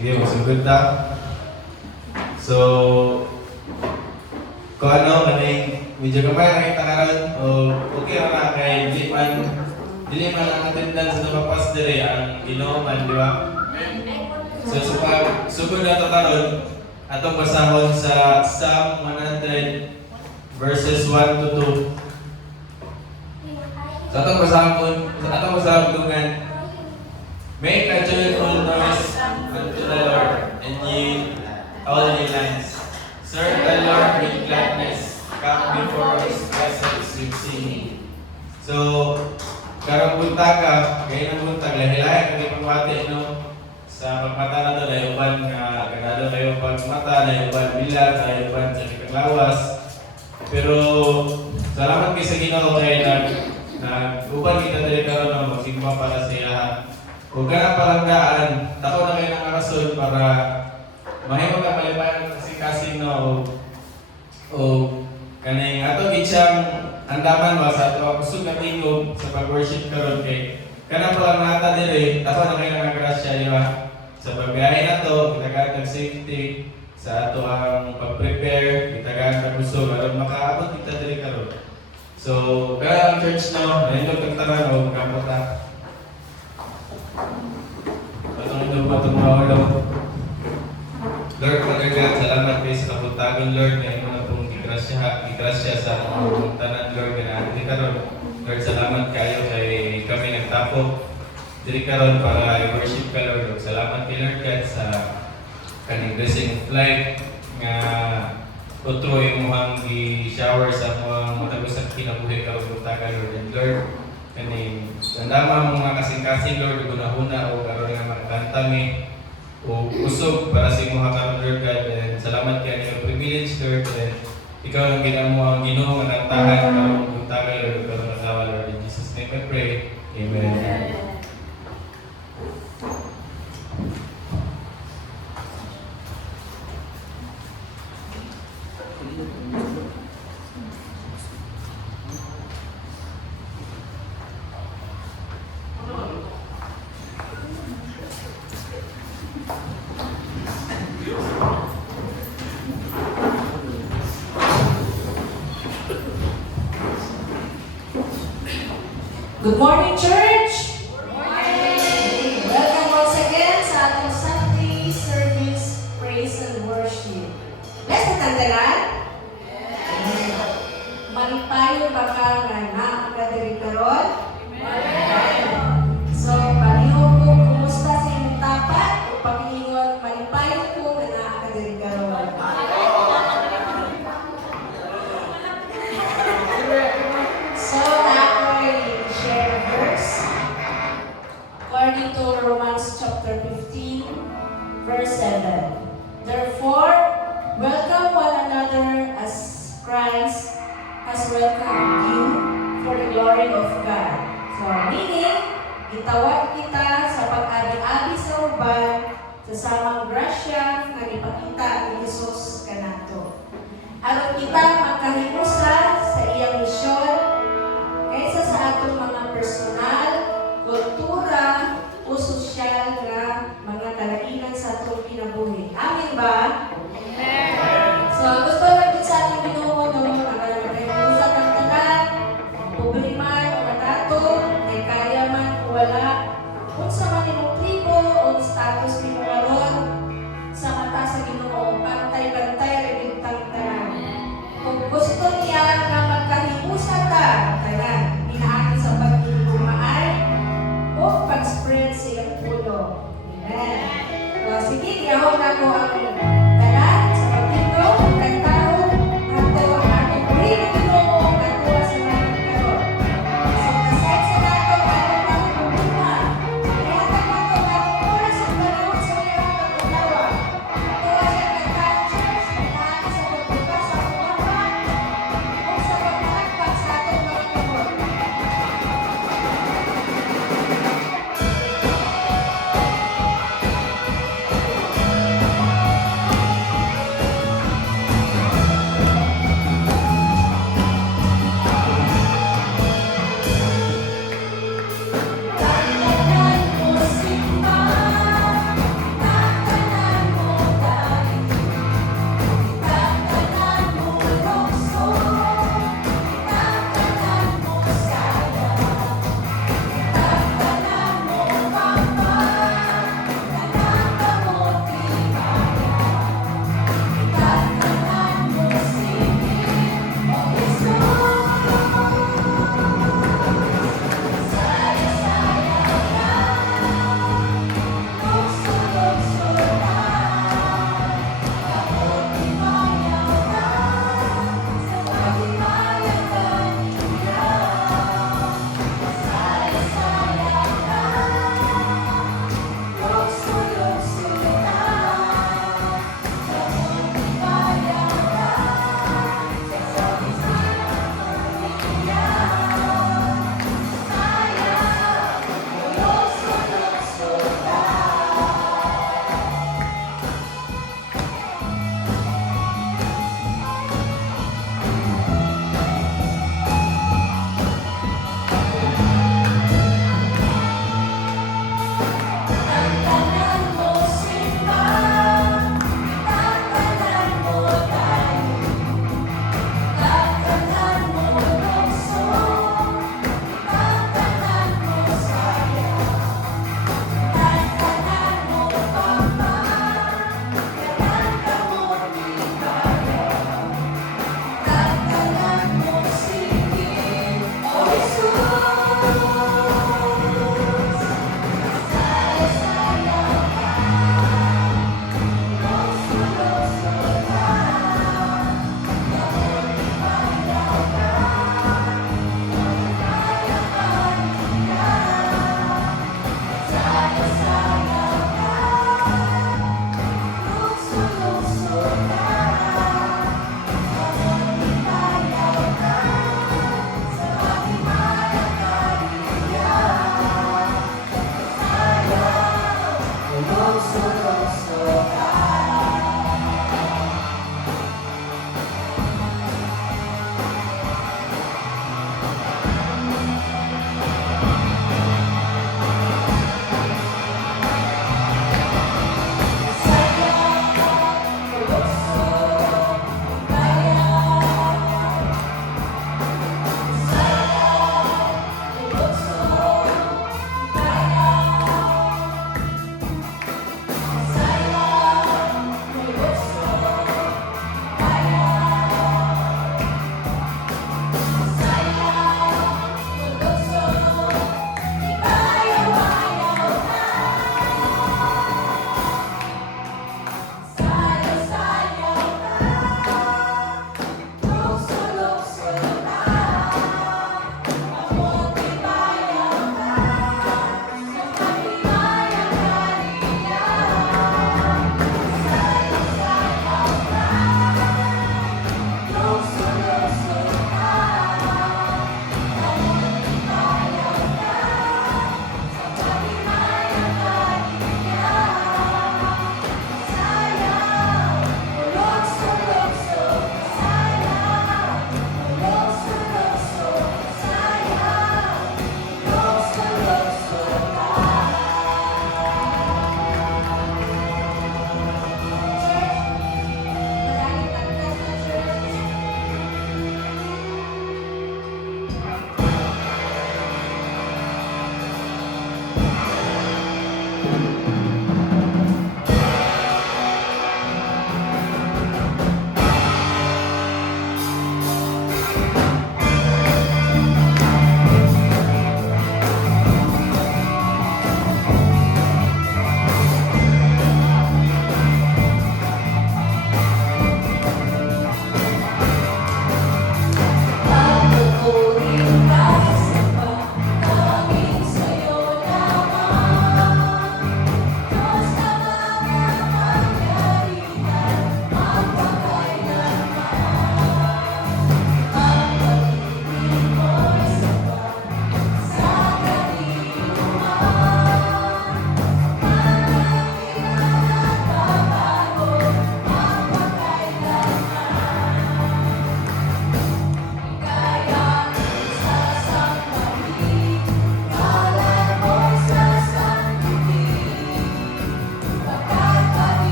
Sige, masugod ta. So, kung ano, kaning medyo kamay nakita ka ron, o okay na kay dili man ang attendance na mapas dire ang Ginoo di ba? So, sugod na ito karon, atong basahon sa Psalm 100 verses 1 to 2. So, atong basahon dungan, make a joyful noise unto the Lord, and ye all ye lands. Serve the Lord with gladness, come before His presence with singing. So, karang buntag ka, kaya ng buntag, lahi-lahi kang ipamati, no? Sa pagmata na ito, dahil uban nga, ganado kayo pagmata, dahil uban bilang, dahil uban sa kitang lawas. Pero, salamat kayo sa Ginoo kay nag-uban kita dali karon na magsimba para sa ilahan. Huwag ka na palanggaan, tako na kayo ng arason para mahimog ka malipayan ng kasing-kasing no, o kaning ato gitsang andaman ba sa ato kusog na tingog sa pag-worship karon kay kanang palang nata dire, tako na kayo ng grasya di ba? Sa pagbiyahe na to, kitagaan ng safety sa ato ang pag-prepare, kitagaan ng kusog aron makaabot kita dire karon. So, kaya ang church no, nahindog ang tanan o kamuta. Patong mawalaw. Lord, Father God, salamat kayo sa kapuntagon, Lord, na imo na pong igrasya sa mga tanan, Lord, na hindi karon. Lord, salamat kayo kay kami nagtapok. Diri karon para i-worship ka, Lord. Salamat kay Lord God sa kaning blessing of life nga utro imong gi-shower sa mga matagos sa kinabuhi karon buntagan, Lord. And Lord, kaning tandama mga kasing-kasing, Lord, gunahuna o karon nga makakanta mi o usog para sa imong karon, Lord God. And salamat kay ang privilege, Lord. And ikaw lang ginamo ang Ginoo nga nagtahan karon buntagan, Lord, karon nagawa, Lord. In Jesus' name I pray. Amen. Good morning, church! Good morning! Welcome once again sa ating Sunday service, praise and worship. Let's natandanan? Yes! Malipayo ba ka nga nakakadiri karon? So, palihog ko kumusta sa inyong tapat o pag-iingon, malipayo ko nga nakakadiri karon. So, share a verse according to Romans chapter 15 verse 7. Therefore, welcome one another as Christ has welcomed you for the glory of God. So, meaning, itawag kita sa pag-abi-abi sa uban sa samang grasya na ipakita ni Jesus kanato. Aron kita magkahimusan sa iyang misyon kaysa sa atong mga personal, kultura, o sosyal na mga kalainan sa atong kinabuhi. Amin ba? Amen! So, gusto lang din sa ating Ginoo no, ang magkahimusan ng tanan, problema o matato, ay kaya man o wala, kung sa manimong tribo o status ni mo karon sa mata sa Ginoo, bantay-bantay rin tang tanan. Kung gusto niya na magkahimusan ka, tanan, inaakit sa pag-ilumaay o pag-spread sa iyong pulo. Amen. So, sige, tiyahon na ko ang tanan sa pag-ito, kantao, ato ang ating puri na Ginoo, katuwa sa natin karon. So, kasayat sa nato, ating mga problema. Ihatag mo ito, ating oras ang panahon sa iyong pagkulawa. Katuwa sa kantao, church, inaakit sa pagbuka sa umahan, o sa pagmahagpag sa atong mga kamot.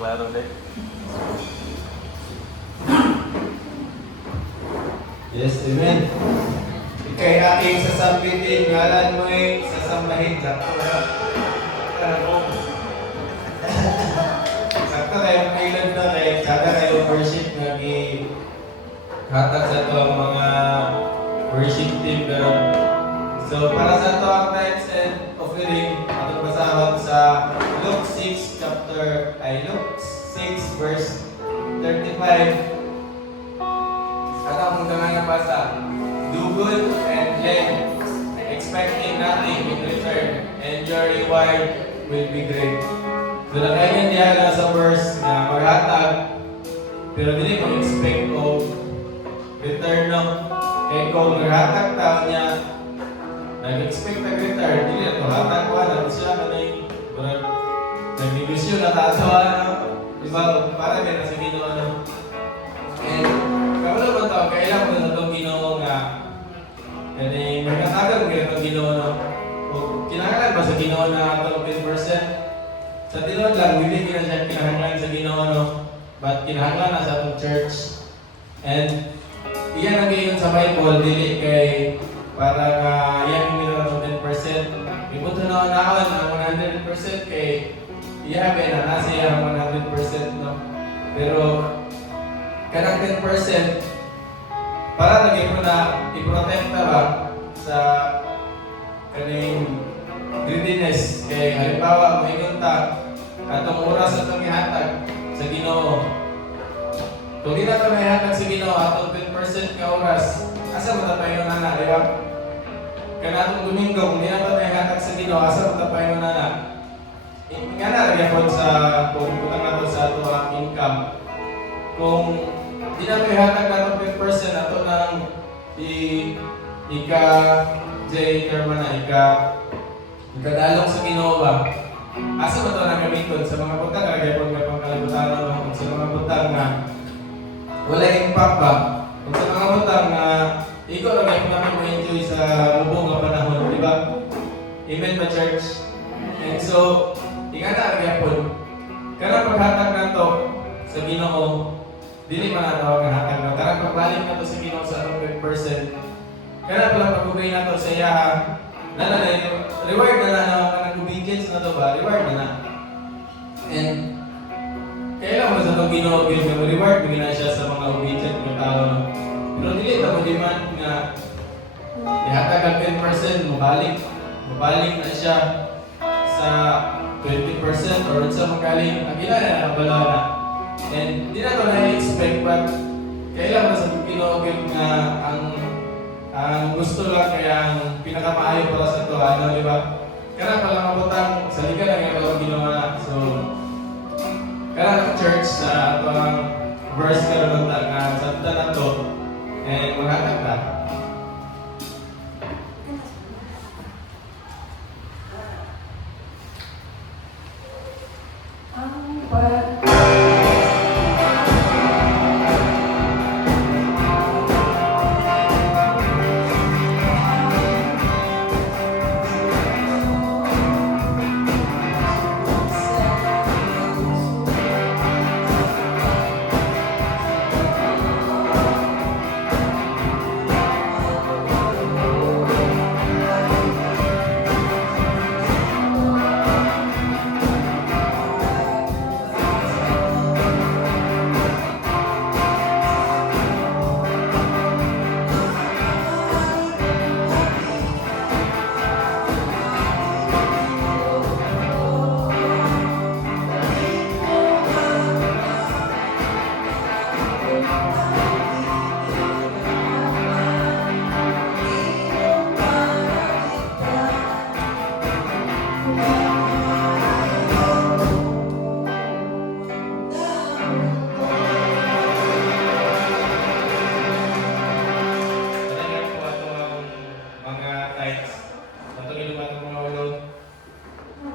klaro ulit. Yes, amen. Ika'y aking sasambitin, ngalan mo'y sasambahin. Sakto na. Sakto kayo kailan na kayo. Kada kayo worship na hatag sa ito ang mga worship team. So, para sa ito ang tithes and offering, atong basahon sa Luke 6 verse 35. At ang mga basa, do good and lend, expecting nothing in return, and your reward will be great. So, nakaingan niya lang sa verse na maghatag, pero hindi ko expect o return no. Kaya kung maghatag tao niya, nag-expect na return, hindi na ito hatag ko, natin siya kanay, nag-negosyo na tatawa, diba? Para may nasa ginawa no. And, kapag ba ito, kailan mo na itong ginawa nga, may natagal mo itong ginawa no. O kinakalan ba sa ginawa na ito 10%? Sa tinod lang, hindi ko na siya kinahanglan sa ginawa no. But kinahanglan na sa itong church. And, iyan ang gayon sa Bible, dili kay para iyan yung minuro ng 10%. Ibuto na naon ang 100% kay iyabe na nasa ang 100% no. Pero kanang 10% para lagi mo na iprotekta ba sa kaning greediness kay halimbawa moingon ta atong oras atong ihatag sa Ginoo. Kung di na ito may hatag sa Ginoo atong 10% ka oras, asa mo tayo na di ba? Kaya natong Domingo, kung di na ito may hatag sa Ginoo, asa mo tayo na nga na rin po sa kung putang nato sa ito ang income. Kung di na may hatag na ito 10%, ato nang ika-J term na ikadalong sa Ginoo ba? Asa mo ito na gamiton sa mga putang, kaya po may pangkalibutan sa mga putang na wala impact ba? Kung sa mga butang na ikaw lang yung namin ma-enjoy sa mubong na panahon, di ba? Amen ba, church? And so, ingana ang yapon. Karang paghatag na to sa Ginoo, dili man natawag ang hatag na. Karang pagbalik na to sa Ginoo sa 100%. Karang palang pagugay na to sa iyaha, reward na ang obedience na to ba? Reward na. And kaya mo sa itong Ginoo, reward mo na siya sa mga obedient ng tao. Pero dili ito mo demand nga ihatag ang 10%, mabalik na siya sa 20% or sa magaling ang ilan na nakabala na. And di na ito na-expect but kailan mo sa Ginoo nga ang gusto lang kaya ang pinakamaayo para sa ito, di ba? Kaya pala mabutang sa liga lang yung ginawa na. So, kaya church sa itong verse ka naman nga sa ito na ito, and maghatag ka.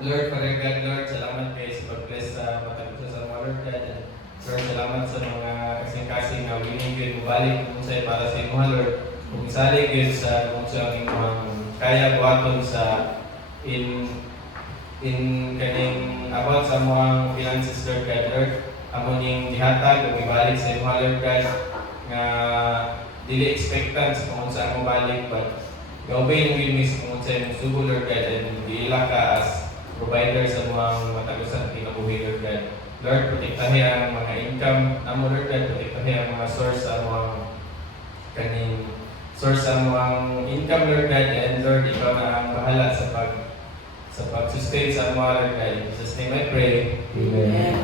Lord, Paragat, Lord, salamat kayo sa pag-bless sa matagpusa sa mga Lord God. Lord, salamat sa mga kasing-kasing na winigid, mubalik kung sa'yo para sa imo, Lord. Kung isaligid sa kung sa aming kaya buhaton sa in in kaning about sa mga finances, Lord God. Lord, amo ning gihatag ug ibalik sa imong Lord God nga dili expectant sa kung saan mo balik, but gaubay ng wilmis kung sa imong sugo, Lord God, and giila ka as provider sa mga matagusan kinabuhi, Lord God. Lord, protektahi ang mga income amo, Lord God, protektahi ang mga source sa mga kaning source sa mga income, Lord God, and Lord, ikaw na ang bahala sa pag-sustain sa mga, Lord God. In Jesus' name I pray. Amen.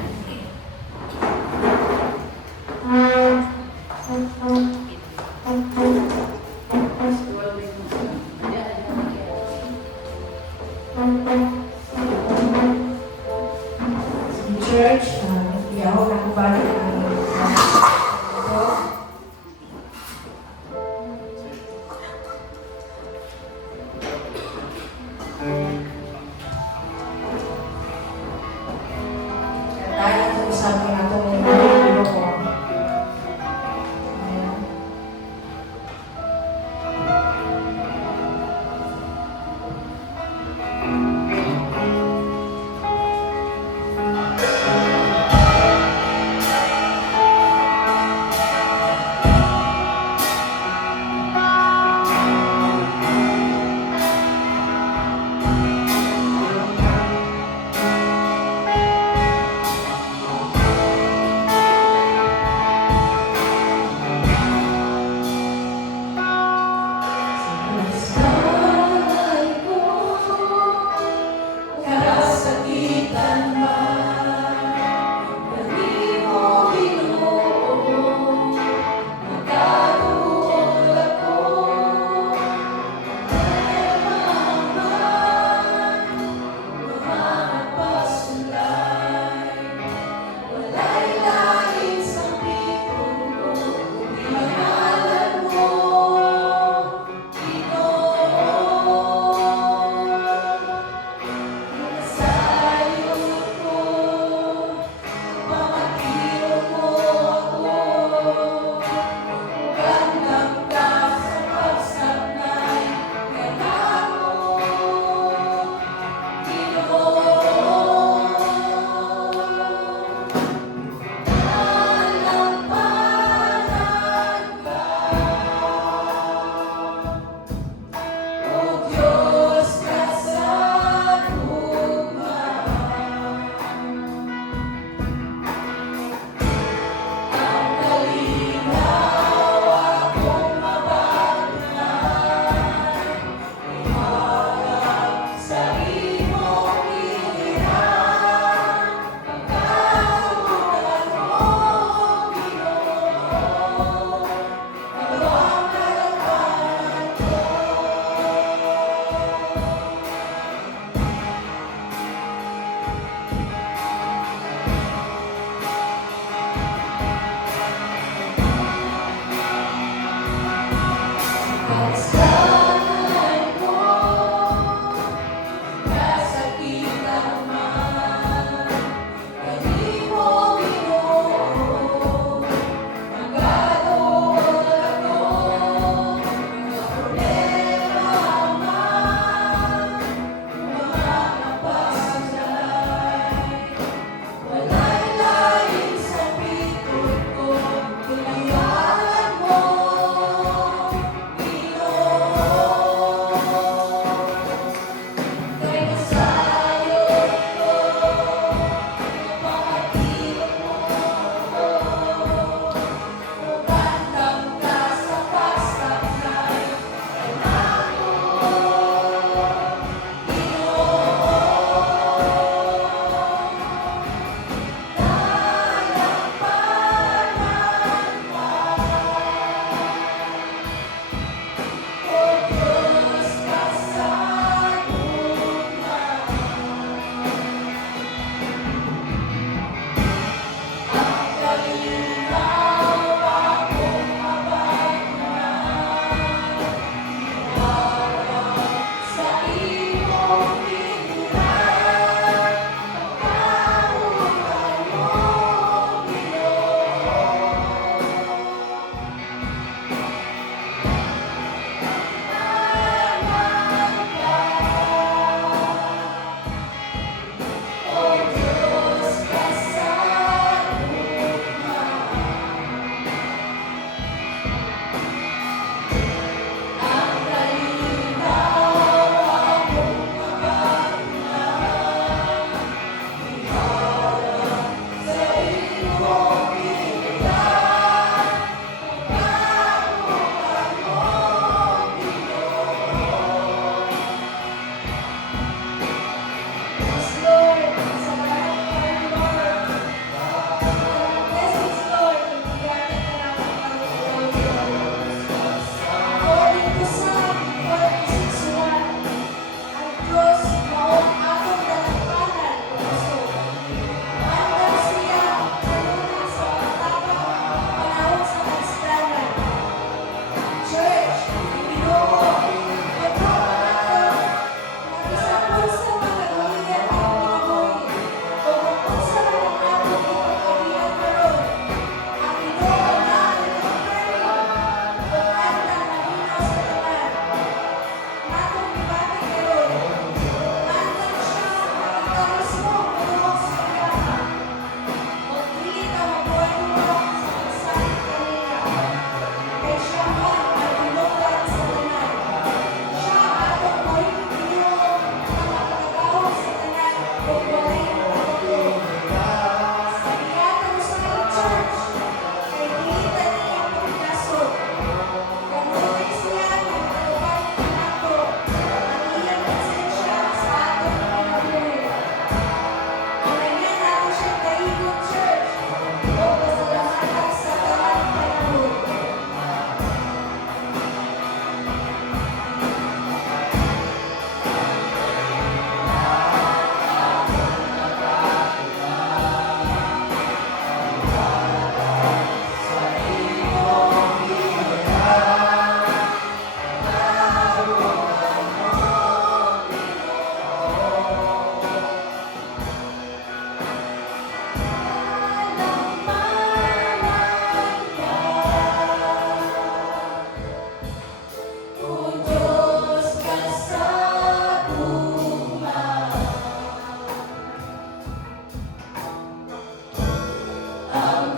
Church, yaw na kubalik ang ito. Dahil ito sabi na ito ng libro ko. Ayan.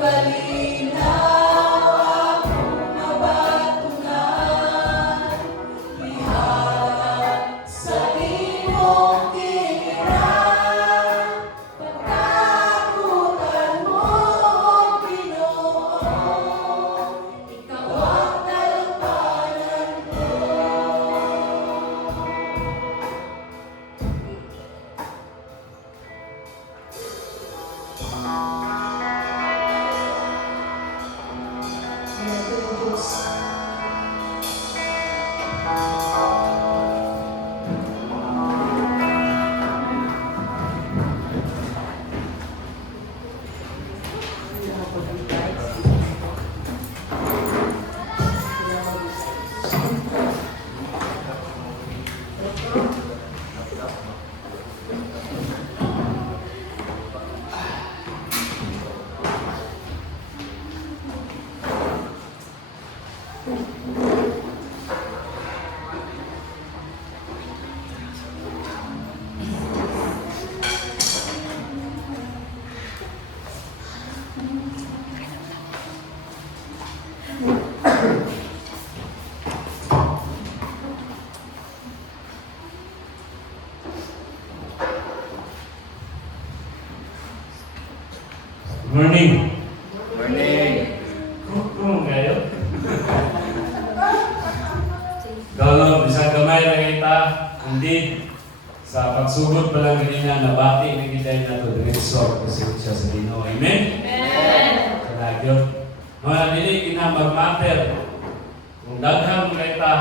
Mabalinaw akong mabatunan, lihat sa imong tiniran, pagkakutan mo, Ginoo, ikaw ang talumpanan ko. Morning. Morning. Kung kayo? Kalau bisa gamay na kita, hindi sa pagsugod pa lang ganina nabati na kita na ito diretso kasi siya sa Ginoo. Amen? Amen. Kalagyo. Mga dili kina mag-matter. Kung daghang kita,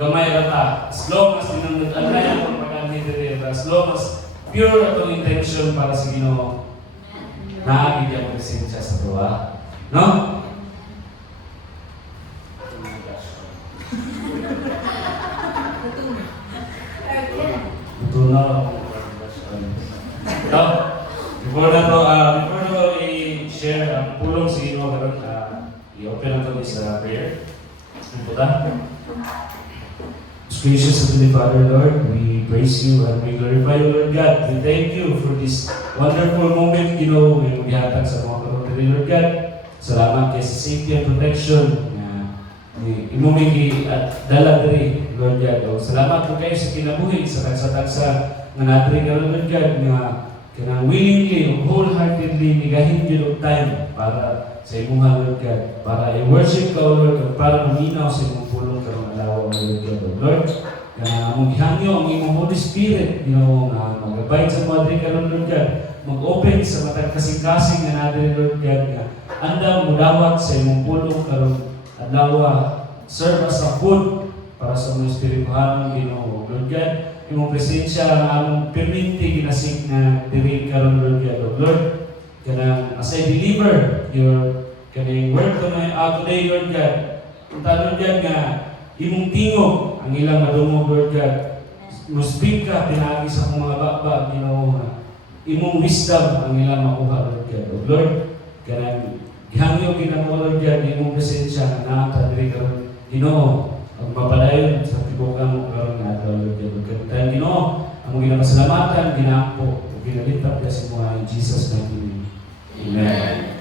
gamay rata. As long as dinamnag-alay ang pagkakamit as long as pure atong intention para sa Ginoo, naagid ang presensya sa tuwa. No? Tutunaw ang pagkakasyon. So, before na i-share ang pulong sa Ginoo karon, i-open na ito sa prayer. Ano po ta? Gracious Heavenly Father, Lord, we praise you and we glorify you, Lord God. We thank you for this wonderful moment, when we hatag sa mga karoteri, Lord God. Salamat kay sa safety and protection na imumigi at dala diri, Lord God. O, salamat po kayo sa kinabuhi, sa tagsa-tagsa na natri ka, Lord God, nga kanang willingly, wholeheartedly, nigahin yun time para sa imong Lord God, para i-worship ka, O Lord, at para maminaw sa imong pulong ka ng alawa, O Lord God. O Lord, na magihangyo ang imong Holy Spirit, nga mag-abide sa mga ka, Lord God, mag-open sa matag kasing-kasing na natin, Lord God, nga andam mudawat sa imong pulong karong alawa, serve as a food para sa mga espirituhanong Ginoo, Lord God. Imong presensya ang among perminti ginasig na diri karon, Lord God. O Lord, kanang as I deliver your kaning word to my today, Lord God. Unta, Lord God, nga imong tingog ang ilang madungog, Lord God. Mo-speak ka pinagi sa akong mga baba, Ginoo, nga imong wisdom ang ilang makuha, Lord God. O Lord, kanang gihangyo ginamo, Lord God, imong presensya nga naata diri karon, Ginoo. Ang mapadayon sa tibukan mo karon nga adlaw, Lord God. Kaya Ginoo, among ginapasalamatan, ginaampo, ug ginalipat ka sa mga in Jesus' mighty name. Amen.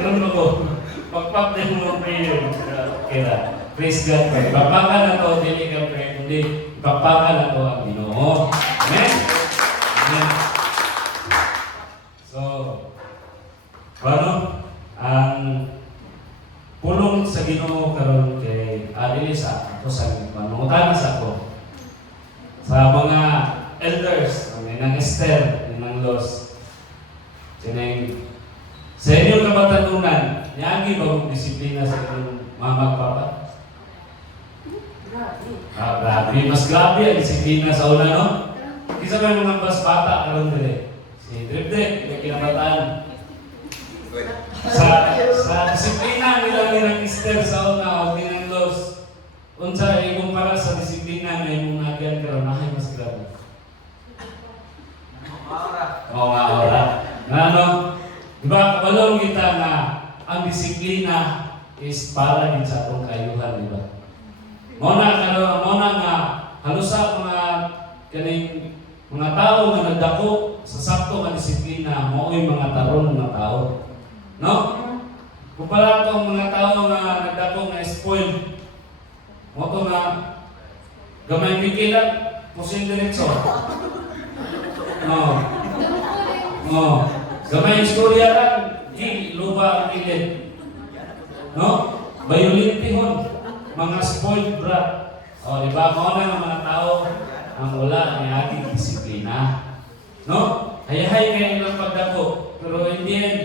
Karon ako, pagpak din mo prayer. Kaya, praise God. Ipapakan na to, dili ka prayer, kundi ipapakan na to ang Ginoo. Amen? Amen. So, paano? Ang pulong sa Ginoo karon kay adili sa ako sa panungutan sa ako sa mga elders ng Esther ng Los sineng sa inyong kabatanunan niagi ba disiplina sa inyong mga magpapa? Grabe. Mas grabe ang disiplina sa una, no? Kisa ba yung mga mas bata karon dili? Si Drip may kinabataan sa disiplina nilang Esther sa una o nilang Los, unsa ikumpara sa disiplina na imong nagyan karon nahay mas grabe. Maura. Ano? Diba, kabalong kita na ang disiplina is para din sa atong kayuhan, di ba? Muna nga halos sa mga kaning Mga tao nga nagdako sa sakto nga disiplina, mao'y mga taron nga tao. No? Kumpara tong mga tao nga nagdako nga spoiled. Mo to nga gamay bikilan, pusin diretso. No. No. Gamay istorya lang, di luba ang kilid. No? Bayulintihon, mga spoiled brat. O, di ba? Mga na mga tao ang wala ng ating disiplina. No? Hayahay kayo ilang pagdako. Pero hindi yan,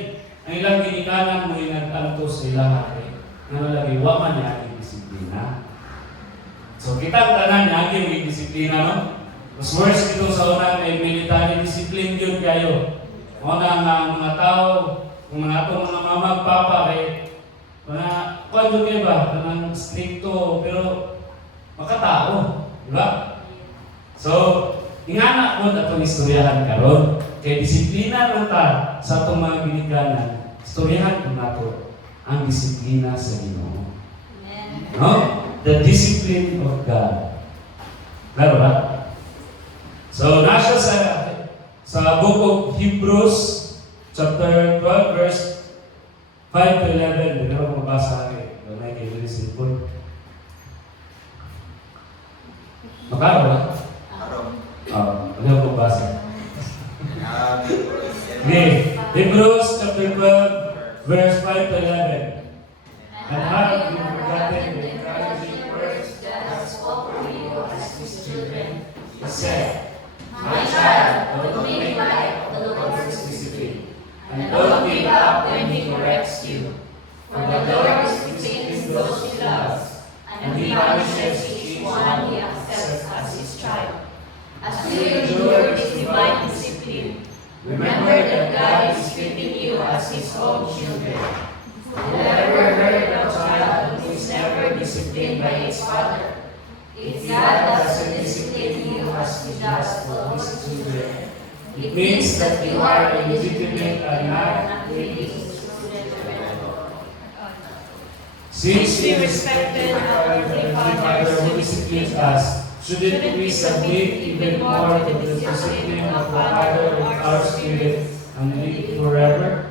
ang ilang ginikanan mo inagtanto sa ilang hati. Ano lagi, waman yung ating disiplina. So, kita ang tanan yung ating disiplina, no? Mas worse ito sa unang military discipline yun kayo. Una nga ang mga tao, ang mga atong mga mamagpapa kay mga kwento kayo ba? Kanang stricto, pero makatao. Di ba? So, ingana mo na itong istoryahan karon. Kaya disiplina ng ta sa itong mga ginikanan, istoryahan mo na ito ang disiplina sa Ginoo. No? The discipline of God. Claro ba? So, nasa sa book of Hebrews, chapter 12, verse 5 to 11. Hindi ko mabasa kayo. Doon ay kayo simple. Makaro ba? Ano ko basa? Okay. Hebrews chapter 12, verse 5 to 11. And have you forgotten the encouraging words that have spoken to you as his children? He said, My child, don't make light of the Lord's discipline, and don't give up when he corrects you. For the Lord disciplines those he loves, and he punishes each one he accepts as his child. As you endure his divine discipline, remember that God is treating you as his own children. Who ever heard of a child who is never disciplined by its father? If God doesn't discipline you as he does for his children, it means that you are illegitimate and not really his children. Since we respected our Heavenly Father who disciplines us, shouldn't we submit even more to the discipline of the Father of our spirit and live forever?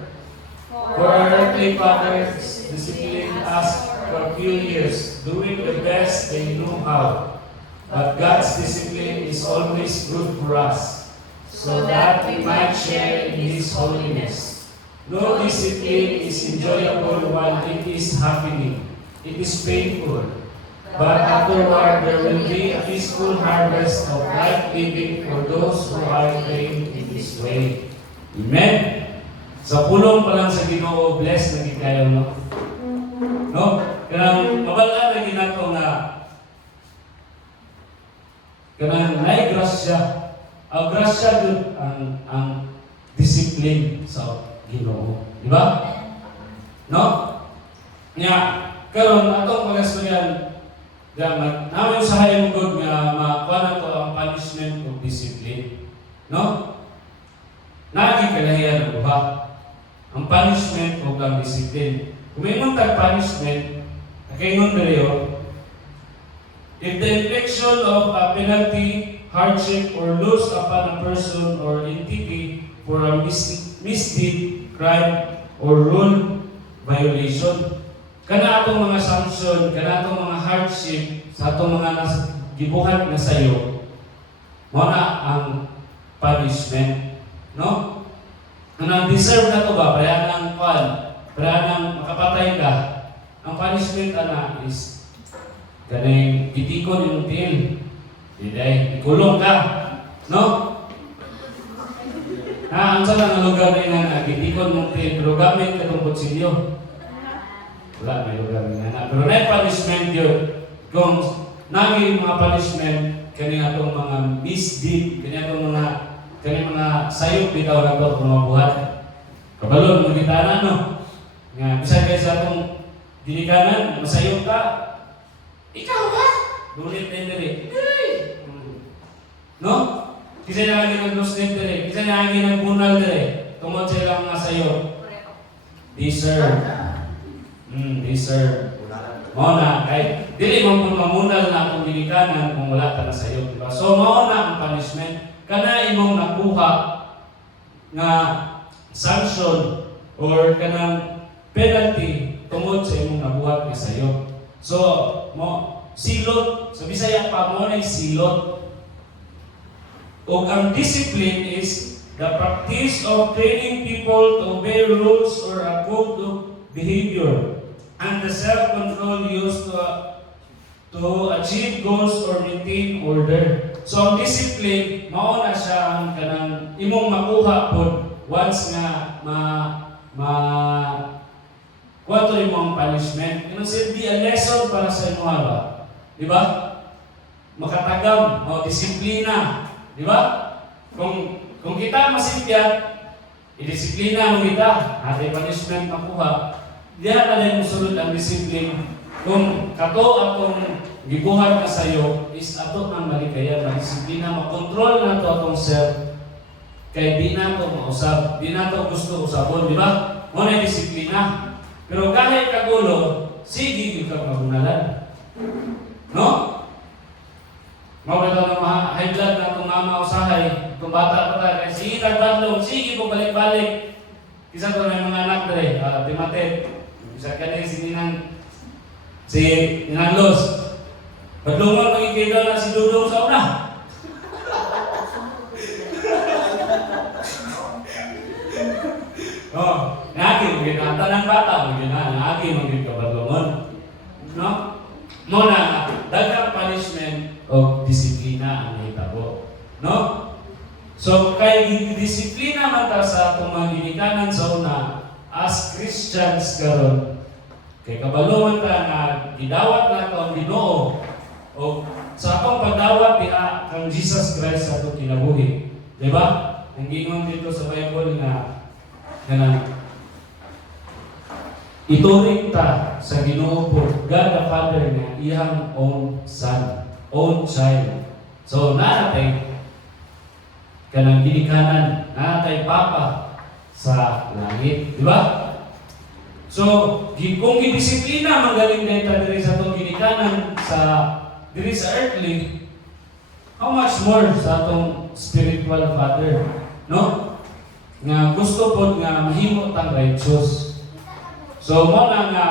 For our earthly fathers disciplined us for a few years, doing the best they knew how. But God's discipline is always good for us, so that we might share in His holiness. No discipline is enjoyable while it is happening. It is painful. But afterward, there will be a peaceful harvest of right living for those who are trained in this way. Amen? Sa pulong pa lang sa Ginoo, blessed na kayo, no? No? Kanang mabalaan na ginato nga kanang naay grasya. Ang grasya yun ang discipline sa Ginoo. Di ba? No? Nga, karon atong pag-astoryan, namin sa hayong God nga makuha na to ang punishment of discipline. No? Nagi kalahiyan ang ba? Ang punishment o ang discipline. Kung may muntag punishment, nakaingon na rin, if the infliction of a penalty, hardship, or loss upon a person or entity for a misdeed, crime, or rule violation, kana atong mga sanction, kana atong mga hardship, sa atong mga gibuhat na sayo, muna ang punishment. No? Ang deserve na to ba? Pareha ng pareha ng makapatay ka. Ang punishment na is kanang itikon yung til. Diday, ikulong ka. No? Ang sa lang lugar na nga, itikon mong til, pero gamit ka itong kutsilyo. Wala, may lugar na. Pero na punishment yun. Kung naging mga punishment, kanina itong mga misdeed, kanina itong mga sayop bitaw na ito kung mabuhat. Kabalon, magkitanan, no? Nga, bisa kayo sa itong dinikanan, masayop ka. Ikaw ba? Dulit din diri. No? Kisa na lagi ng dos din diri. Kisa na lagi ng bunal diri. Tungod sa ilang mga sayop. Deserve. Deserve. Mauna, kahit dili mo kung mamunal na akong dinikanan kung wala ka na sayop. Diba? So, mauna ang punishment. kana imong nakuha nga sanction or kanang penalty tungod sa imong nabuhat nga sayo. So, mo silot sa Bisaya pa mo na silot. O ang discipline is the practice of training people to obey rules or a code of behavior and the self-control used to achieve goals or maintain order. So ang discipline mao na siya ang kanang imong makuha pod once nga kuwato imong punishment. Ano silbi a lesson para sa imong ba? Di ba? Makatagam o disiplina. Di ba? Kung kita masimpyat, i-disiplina mo kita, ating punishment makuha. Diyan na rin musulod ang disiplin. Kung kato atong gibuhat na sayo, is ato ang maligaya, disiplina, makontrol na to atong self. Kaya di na to mausap, di na to gusto usapon, di ba? Muna disiplina. Pero kahit kagulo, sige yung kapagunalan. No? Mawala na high blood na itong mama usahay, itong bata pa tayo, sige tagbadlong, sige po balik-balik. Isa to na mga anak dere, Timate, isa ka na si Ninang Los. Badlungan magiging na si Dudong sa una. Oh, nagi magiging ang tanang bata, nagi magiging kabadlungan. No? Muna, dagang punishment o disiplina ang hitabo. No? So, kay disiplina man ta sa atong mga ginikanan sa una, as Christians karon, kay kabalo man ta nga gidawat nato ang Ginoo o sa atong pagdawat diha kang Jesus Christ sa atong kinabuhi. Di ba? Ang gingon dito sa Bible nga ituring ta sa Ginoo po, God the Father nga iyang own son, own child. So, naatay kanang ginikanan, naatay Papa sa langit. Di ba? So, kung gidisiplina magaling na ita diri sa itong ginikanan sa diri sa earthly, how much more sa atong spiritual Father? No? Nga gusto po nga mahimo tang righteous. So, mo na nga,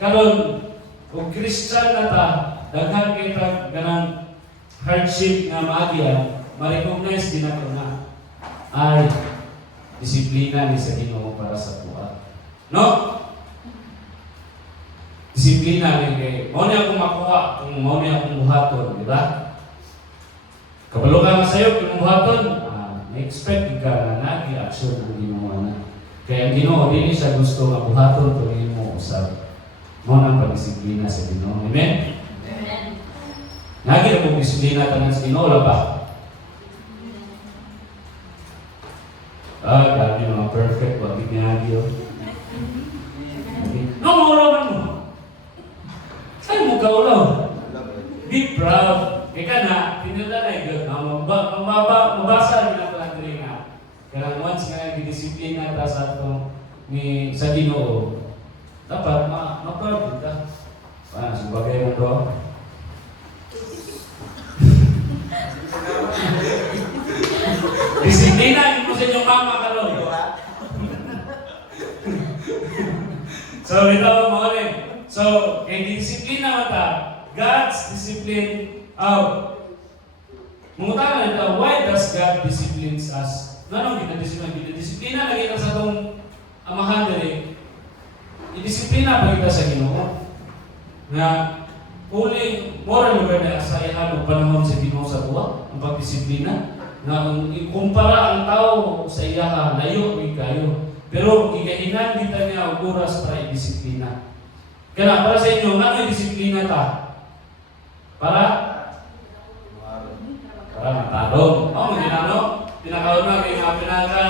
karon kung Christian na ta, daghan kita ganang hardship nga maagya, ma-recognize din nato na ay disiplina ni sa Ginoo para sa buhat. No? Disiplina ni kay mo niya akong makuha kung mo niya akong buhaton, di ba? Kabalo ka nga sa'yo kung buhaton, na-expect ka na nag-i-action ang Ginoo na. Kaya ang Ginoo, hindi siya gusto nga buhaton tuloy mo usap. Mo nang pagdisiplina sa Ginoo. Amen? Amen. Nagi na pong disiplina tanan sa Ginoo, ba? Grabe mga perfect. Wag niya yun. No, maulawan mo. Saan mo kaulaw? Be proud. Kaya ka na, tinila na yun. Mabasa nila pala rin nga. Kaya once nga disiplina ta sa itong sa Ginoo, dapat ma-proud ka. Subagay mo to. Disiplina mo sa inyong mama karon. So ito mga rin. So kay disiplina mata, God's discipline out. Mungutana ito, why does God disciplines us? Nanong disiplina lagi kita sa itong amahan diri. I-disiplina pa kita sa Ginoo. Nga uli moral lugar na asayahan o panahon sa Ginoo sa buwa, ang pagdisiplina. Na ikumpara ang tao sa iyaha, layo kayo. Pero gigahinan kita niya og oras para i-disiplina. Kaya para sa inyo, ano yung disiplina ta? Para matarong. Maginano? Tinakaon na kayo nga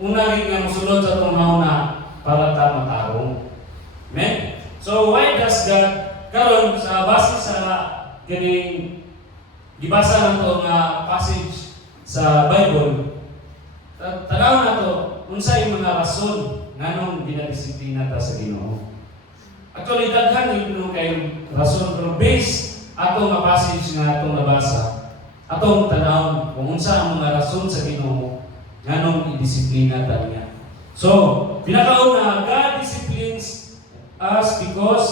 una rin nga musulod sa itong mauna para ta matarong. Amen? So why does God, karon sa base sa kining gibasa na ito nga passage sa Bible, tanaw na ito, unsay mga rason nganong dinadisiplina ta sa Ginoo. Actually, daghan yung kay rason, pero based ato nga passage nga atong nabasa, atong tanawon kung unsa ang mga rason sa Ginoo nganong i-disiplina ta niya. So, pinakauna, God disciplines us because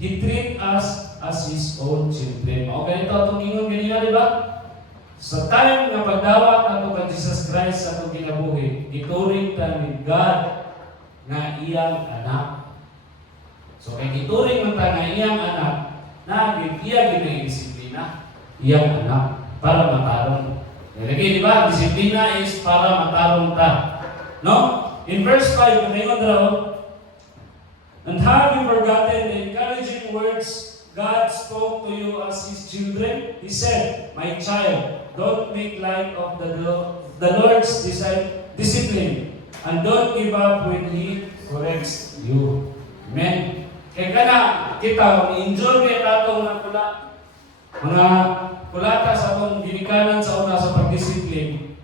He treat us as His own children. Mao ganito atong ingon ganina, di ba? Sa time nga pagdawat nato kang Jesus Christ sa atong kinabuhi, ituring ta ni God nga iyang anak. So kay ituring man ta nga iyang anak, na iya ginay-disiplina iyang anak para matarong. Lagi di ba? Disiplina is para matarong ta. No? In verse 5, kung raw, and have you forgotten the encouraging words God spoke to you as His children? He said, my child, don't make light of the Lord's discipline, and don't give up when He corrects you. Amen. Kaya kana, kita, i-enjoy kita itong mga kulata sa itong ginikanan sa una sa pag-discipline.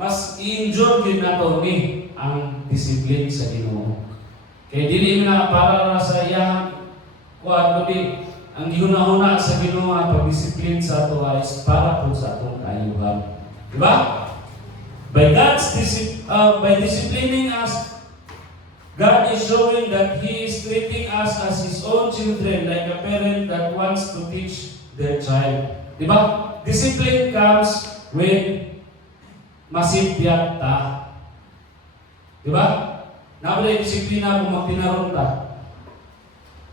Mas i-enjoy din nato ni ang discipline sa Ginoo. Kaya dili na para sa iyang kundi ang gihuna-huna sa Ginoo ang pag-discipline sa ato is para po sa atong kaayuhan. Diba? By disciplining us, God is showing that He is treating us as His own children, like a parent that wants to teach their child. Diba? Discipline comes when masipyat ta. Diba? Nabalay disiplina kung magtinaron ta.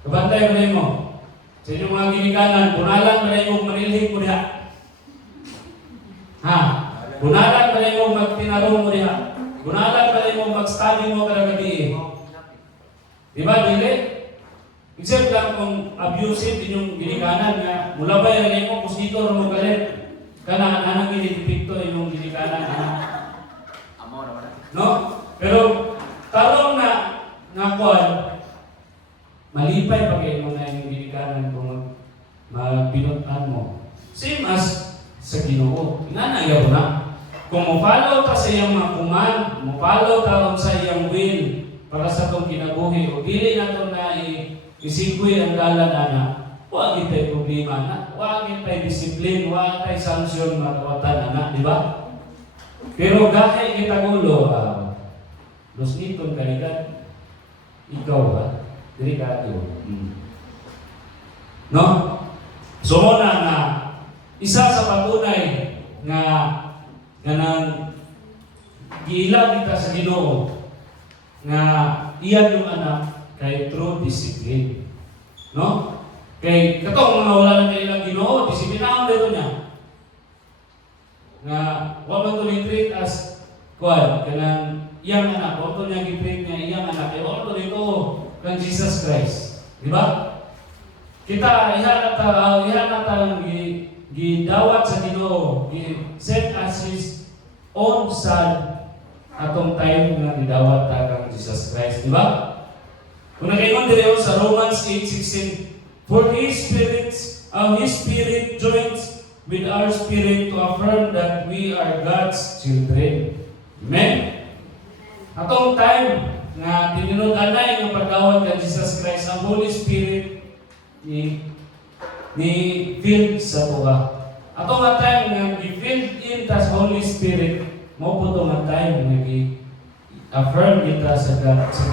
Kabantay ba mo? Sa inyong mga ginikanan, bunalan ba mo manilhig mo diha? Ha? Bunalan ba mo magtinarong mo diha? Bunalan ba mo mag-study mo kada gabi? Diba, dili? Except lang kung abusive inyong ginikanan nga, mula ba yung mo, kusito mo galit? Kana anang ginitipikto inyong ginikanan. No? Pero, tarong na kuwan, malipay pag mo na yung ginikanan kung magpinutan mo. Same as sa Ginoo. Inanayaw na. Kung mo-follow ka sa iyang mga command, mo-follow ka sa iyang will para sa itong kinabuhi, o dili na ito na isiguy ang dalan na, huwag itay problema na, huwag itay disiplin, huwag itay sanksyon matawatan na, di ba? Pero gahit kita gulo, los niton kaligat, ikaw ba? Dili ka ito. No? So muna na, isa sa patunay nga nang giilang kita sa Ginoo nga iyan yung anak kay true discipline. No? Kay katong mga wala na kailang Ginoo, disiplinahon dito niya. Nga wa man to treat as kuan kanang iyang anak, wa to niya gi-treat niya iyang anak, kay wa to dito kang Jesus Christ. Di ba? Kita ihanata gidawat sa Ginoo, set as His own Son atong time nga gidawat ta kang Jesus Christ, di ba? Kung nakaingon diri sa Romans 8:16, for His Spirit joins with our spirit to affirm that we are God's children. Amen? Atong time nga tinunud-anay nga pagdawat kang Jesus Christ, ang Holy Spirit ni filled sa tuwa. Ato nga time nga gi-filled in ta sa Holy Spirit, mo po ito nga time nga gi-affirm kita sa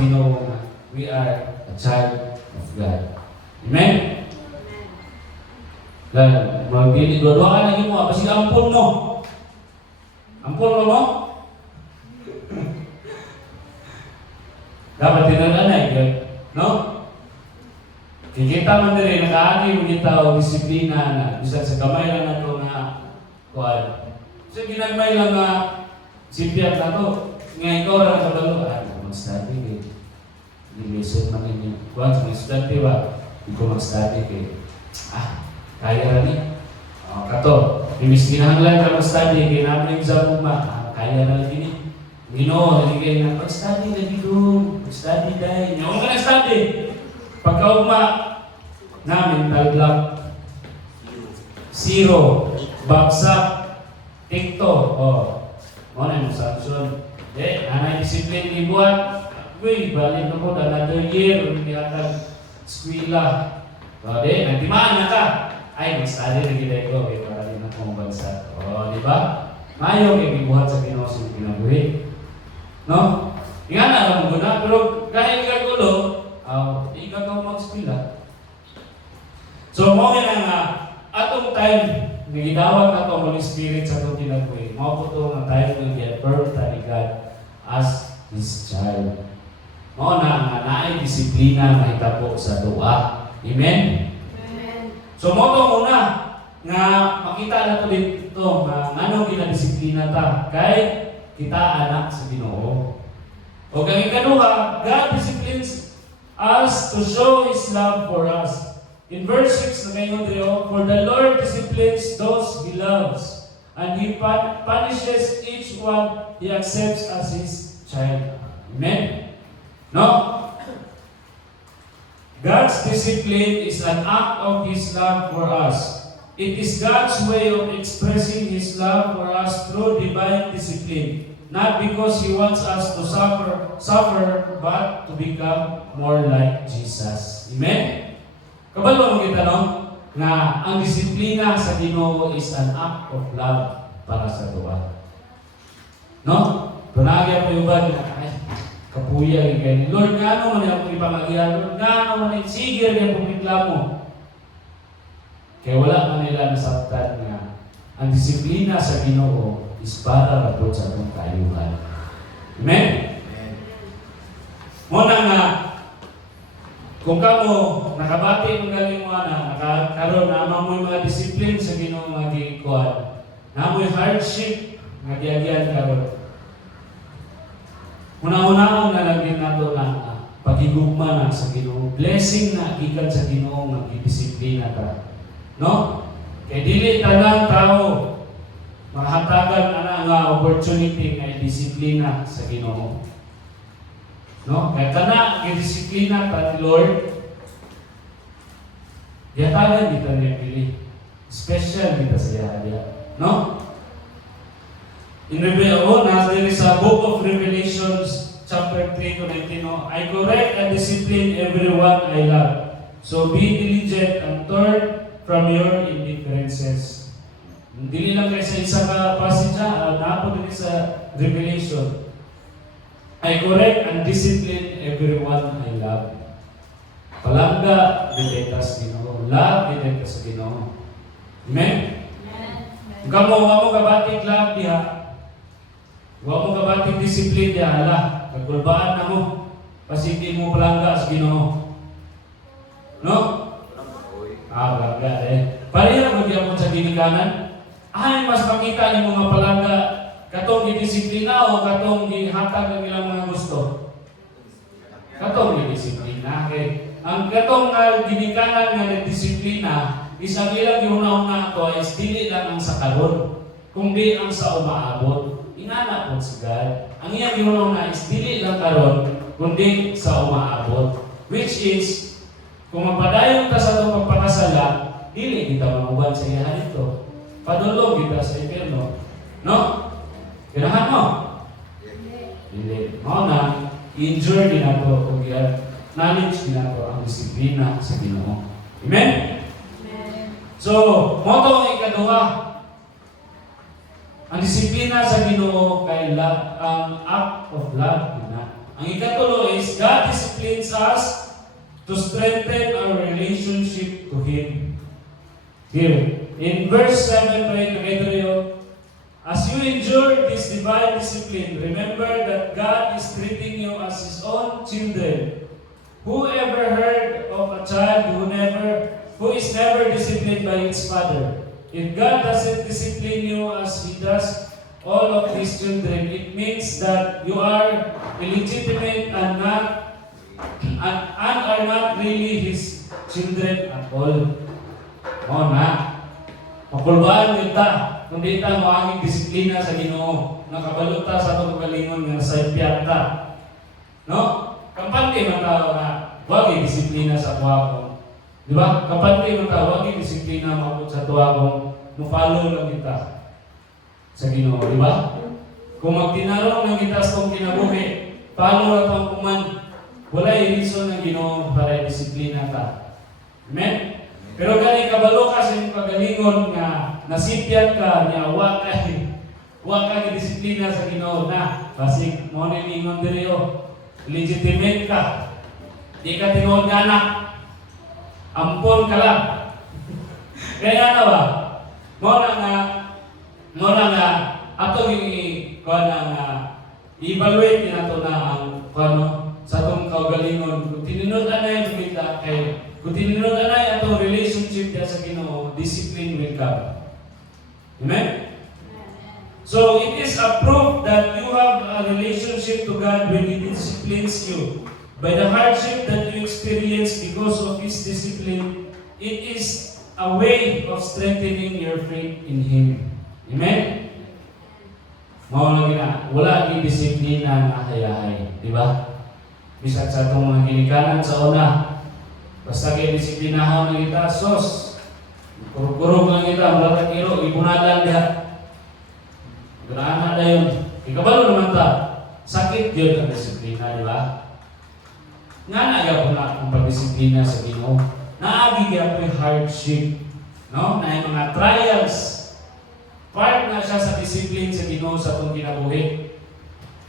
Ginoo nga we are a child of God. Amen? Amen. Magbili, doon ka lagi mo, kasi ampun mo. Ampun mo? Dapat tinananay, no? Kikita man din, nakaagi mo kita o disiplina na, bisa sa kamay lang na ito nga, kuhan. So, ginagmay lang nga, sipiyat na ito. Nga ikaw lang sa balo, mag-study kayo. Nilisod man ninyo. Kuhan, sa mga estudyante ba? Hindi ko mag-study kayo. Kaya rin eh. Kato, imis ginahanglan ka mag-study, kayo namin exam mo ba? Kaya rin din eh. Ginoo, hindi kayo na, mag-study lagi doon. Mag-study dahil. Ngayon ka na-study. Pagkaugma namin, talblak, 0, bagsak, tikto, mo na yung sanction. Anay disiplin di buat, balik na po, another year, hindi atag skwila. Nantimaan na ka. Ay, mag-study na kita ito, para rin na. akong bansa. O, di ba? Mayo kay gibuhat sa Ginoo sa kinabuhi. No? Nga na alam mo na, pero dahil kagulo, ikaw mag-eskwela. So, mo nga atong time, nagidawat na itong Holy Spirit sa itong kinabuhi. Mo po ito nga time na i-affirm ni God as His child. Mo na nga naay disiplina mahitabo sa dua. Amen? So mo ito muna nga makita na ito dito nga anong ginadisiplina ta kay kita anak sa Ginoo. O kang ikaduha, God disciplines us to show His love for us. In verse 6 na ngayon dito, for the Lord disciplines those He loves, and He punishes each one He accepts as His child. Amen? No? God's discipline is an act of His love for us. It is God's way of expressing His love for us through divine discipline. Not because He wants us to suffer, but to become more like Jesus. Amen? Kabalo mo kita, no? Na ang disiplina sa Ginoo is an act of love para sa tuwa. No? Tunagyan mo yung ba, ay, kapuya rin kayo. Lord, nga ano man yung ipamagihan? Lord, nga ano man yung sige rin yung pumiklamo? Kaya wala man nila nasabtan nga ang disiplina sa Ginoo is para rapod sa itong kaayuhan. Amen? Muna nga, kung kamo nakabati ng galing mo na, nakaroon na mo yung mga disiplin sa Ginoo nga gikuan, na mo yung hardship nga giagyan karon. Una-una nga lagyan nato na pagigugma na sa Ginoo, blessing na gikan sa Ginoo nga gidisiplina ka. No? Kay dili tanang tao mahatagan ana nga opportunity nga disiplina sa Ginoo. No? Kaya kana gidisiplina ta ni Lord. Yatagan kita niya pili. Special kita sa dia. No? In there is a book of Revelations, chapter 3 to 19. No? I correct and discipline everyone I love. So be diligent and turn from your indifferences. Dili lang kayo sa isa ka passage napo din sa Revelation. I correct and discipline everyone I love. Palangga, dideta sa Ginoo. Love, dideta sa Ginoo. Amen? Kamo kabating love diha. Huwag mo kabating discipline diha. Hala, kagulbaan na mo. Pasindi mo palangga sa Ginoo. No? Palangga Pareha mo diya mo sa ginikanan. Ay, mas makita ni mga palangga katong gidisiplina o katong gihatag ang ilang mga gusto? Katong gidisiplina. Okay. Ang katong ginikanan nga nagdisiplina, isang ilang giuna-una ito is dili lang ang sa karon, kundi ang sa umaabot. Inana po si God. Ang iyang giuna-una is dili lang karon, kundi sa umaabot. Which is, kung mapadayon ka sa itong pagpakasala, dili kita mamuban sa iyahan ito. Padulong kita sa impyerno. No? Kinahan mo? Hindi. Mao na, i-enjoy din nato o knowledge din nato ang disiplina sa Ginoo. Amen? So, mo to ang ikaduha. Ang disiplina sa Ginoo kay love, ang act of love. Ang ikatulo is, God disciplines us to strengthen our relationship to Him. Here, in verse 7, as you endure this divine discipline, remember that God is treating you as His own children. Who ever heard of a child who is never disciplined by its father? If God doesn't discipline you as He does all of His children, it means that you are illegitimate and are not really His children at all. O na, makulbaan kita, kundi ta mo ang disiplina sa Ginoo. Nakabalot ta sa itong kalingon nga sa ipiyata. No? Kampante man tao na, huwag disiplina sa tuwa ko. Di ba? Kampante man tao, huwag disiplina mo sa tuwa ko. Mupalo lang kita sa Ginoo. Di ba? Kung magtinarong lang kita sa itong kinabuhi, palo lang itong kuman, wala yung reason ng Ginoo para disiplina ka. Amen? Pero gani kabalo ka sa iyong kagalingon nga nasipyan ka niya wa ka disiplina sa Ginoo na basig mo ni ingon diri legitimate ka. Di ka tinuod nga anak. Ampon ka lang. Kaya ano ba? Mo na nga ato i-evaluate nato na ang sa atong kaugalingon. Kung tinunod anay kumita kay kung tinunod anay atong relationship diya sa Ginoo, discipline will come. Amen? So it is a proof that you have a relationship to God when He disciplines you. By the hardship that you experience because of His discipline, it is a way of strengthening your faith in Him. Amen? Mao lang na, wala ni disiplina nga hayahay, di ba? Bisag sa itong mga ginikanan sa una, basta kay disiplinahan na kita, sos, kurog-kurog lang kita, wala kiro, ibunalan diha. Ganahan na yun. Ikabalo naman ta, sakit yun ang disiplina, di ba? Nga na po na ang pagdisiplina sa Ginoo. Naagi po yung hardship, no? Na yung mga trials, part na siya sa discipline sa Ginoo sa itong kinabuhi.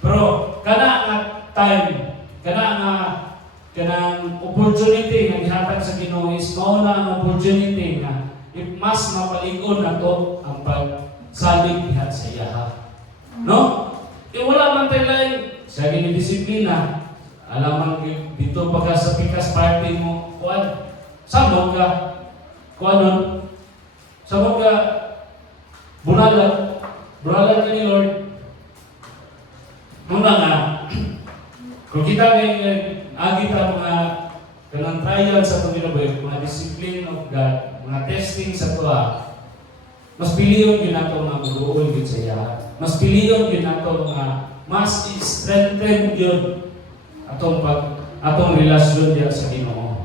Pero, kana nga time, kanang opportunity na gihatag sa Ginoo is mao na ang opportunity na if mas mapalig-on na to ang pagsalig diha sa iya. No? Wala man tayo lang sa ginidisiplina. Alam man dito pagka sa pikas party mo, kuan, sabog ka, kuanon, sabog ka, bunalan ka ni Lord. Muna nga, kung kita may agi ta mga kanang trial sa itong ginabuhi, mga discipline of God, mga testing sa tuwa, mas piliyon yun nato nga mag-uol yun sa iya. Mas piliyon yun nato nga mas strengthen yun atong relasyon diya sa Ginoo.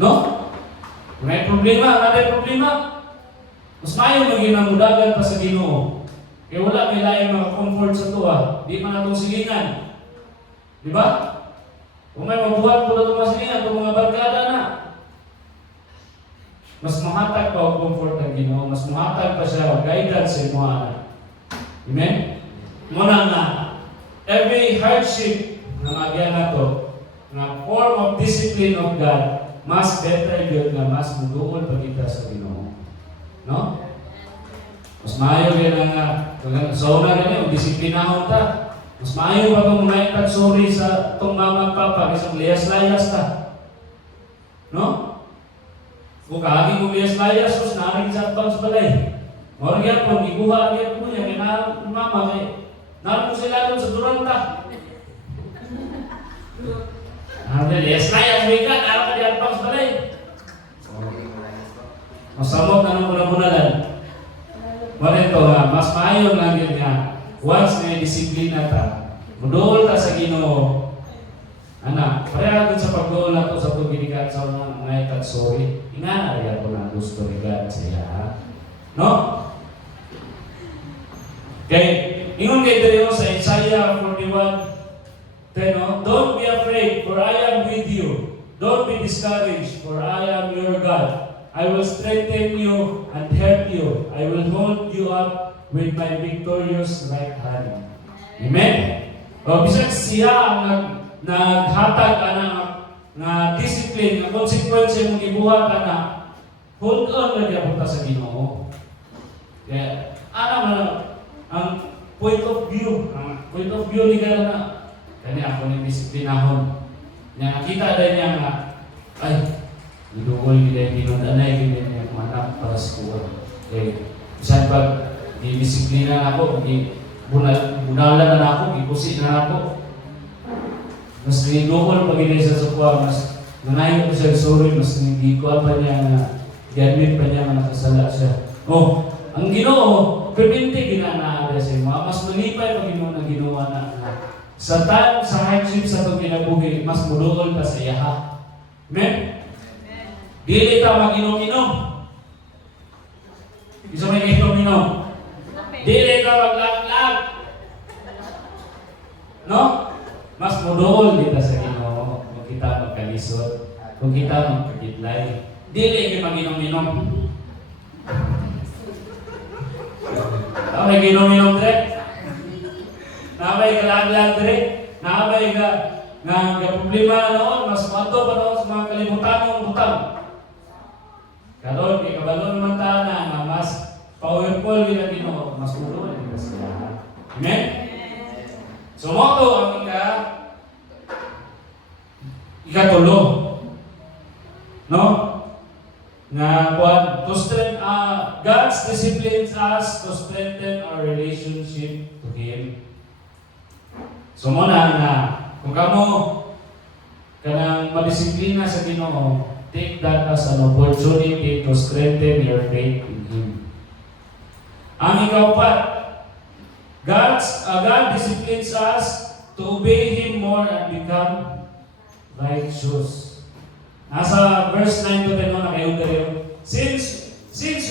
No? May problema, mas mayo maging namudagan pa sa Ginoo. Kaya wala may laing maka-comfort sa tuwa, di man natong silingan. Di ba? Kung may mabuhat po na itong masilingan, itong mga barkada na. Mas mahatag pa ang comfort ng Ginoo, mas mahatag pa siya guidance sa mga anak. Amen? Muna nga, every hardship na magyan na to, na form of discipline of God, mas better yun na mas muduol pa kita sa Ginoo. No? Mas maayo yan nga, sa una ganyan, disiplinahon ta. Mas maayo pa itong mga itag-sorry sa itong mama at papa, isang liyas-layas ta. No? Kung kaaging kong liyas-layas, sus, naaring sa advance balay. Mawag yan po, iguha yan po niya, kaya mama, kaya naroon ko sila doon sa duranta. Liyas-layas, may ka, naroon ka di advance balay. Masamot na nung muna-munalan. Marito nga, mas maayo lang yun nga. Once may disiplina ta, mudool ta sa Ginoo. Anak, pareha dun sa pagdool na to sa pagbilikat sa mga itag-sorry. Ingana rin ako na gusto rin God sa iya. No? Okay, ingon kay Dario sa Isaiah 41:10, no? Don't be afraid, for I am with you. Don't be discouraged, for I am your God. I will strengthen you and help you. I will hold you up with my victorious right hand. Amen? O, bisag siya ang naghatag ka na discipline, na consequence mong ibuhat ka na, hold on na diya punta sa Ginoo. Kaya, ang point of view ni ka na, kani ako ni disiplinahon. Nakita din niya nga, ay, idukol kita yung pinundanay, kita yung mga anak para sa kuwan. Okay. Bisan pag disiplina na ako, bunalan na ako, ikusi na ako. Mas nidukol pag inay sa kuwan, mas nanayin ko siya, sorry, mas hindi ko pa niya na, i-admit pa niya na nakasala siya. Oh, ang Ginoo, perminti ginanaada siya mga, mas malipay pag Ginoo na ginawa na. Sa time, sa hardship sa itong kinabuhi, mas mudukol pa sa iyaha. Amen? Dili ta mag-inom-inom. Isa may inom-inom. Dili ta maglag-lag. No? Mas mudool kita sa Ginoo kung kita magkalisod, kung kita magkagitlay. Dili ka mag-inom-inom. Nakabay ginom-inom dire. Nakabay kalag-lag dire. Nakabay nga problema noon, mas mato pa noon sa mga kalimutanong butang. Karon kay kabalo naman ta na nga mas powerful yung Ginoo, mas ulo ni siya. Amen. So mo to ang ikatulo. No? Nga to strengthen God's disciplines us to strengthen our relationship to Him. So mo na kung kamo kanang madisiplina sa Ginoo, take that as an opportunity to strengthen your faith in Him. Ang ikapat, God disciplines us to obey Him more and become righteous. Nasa verse 9 to 10 na kayo dito. Since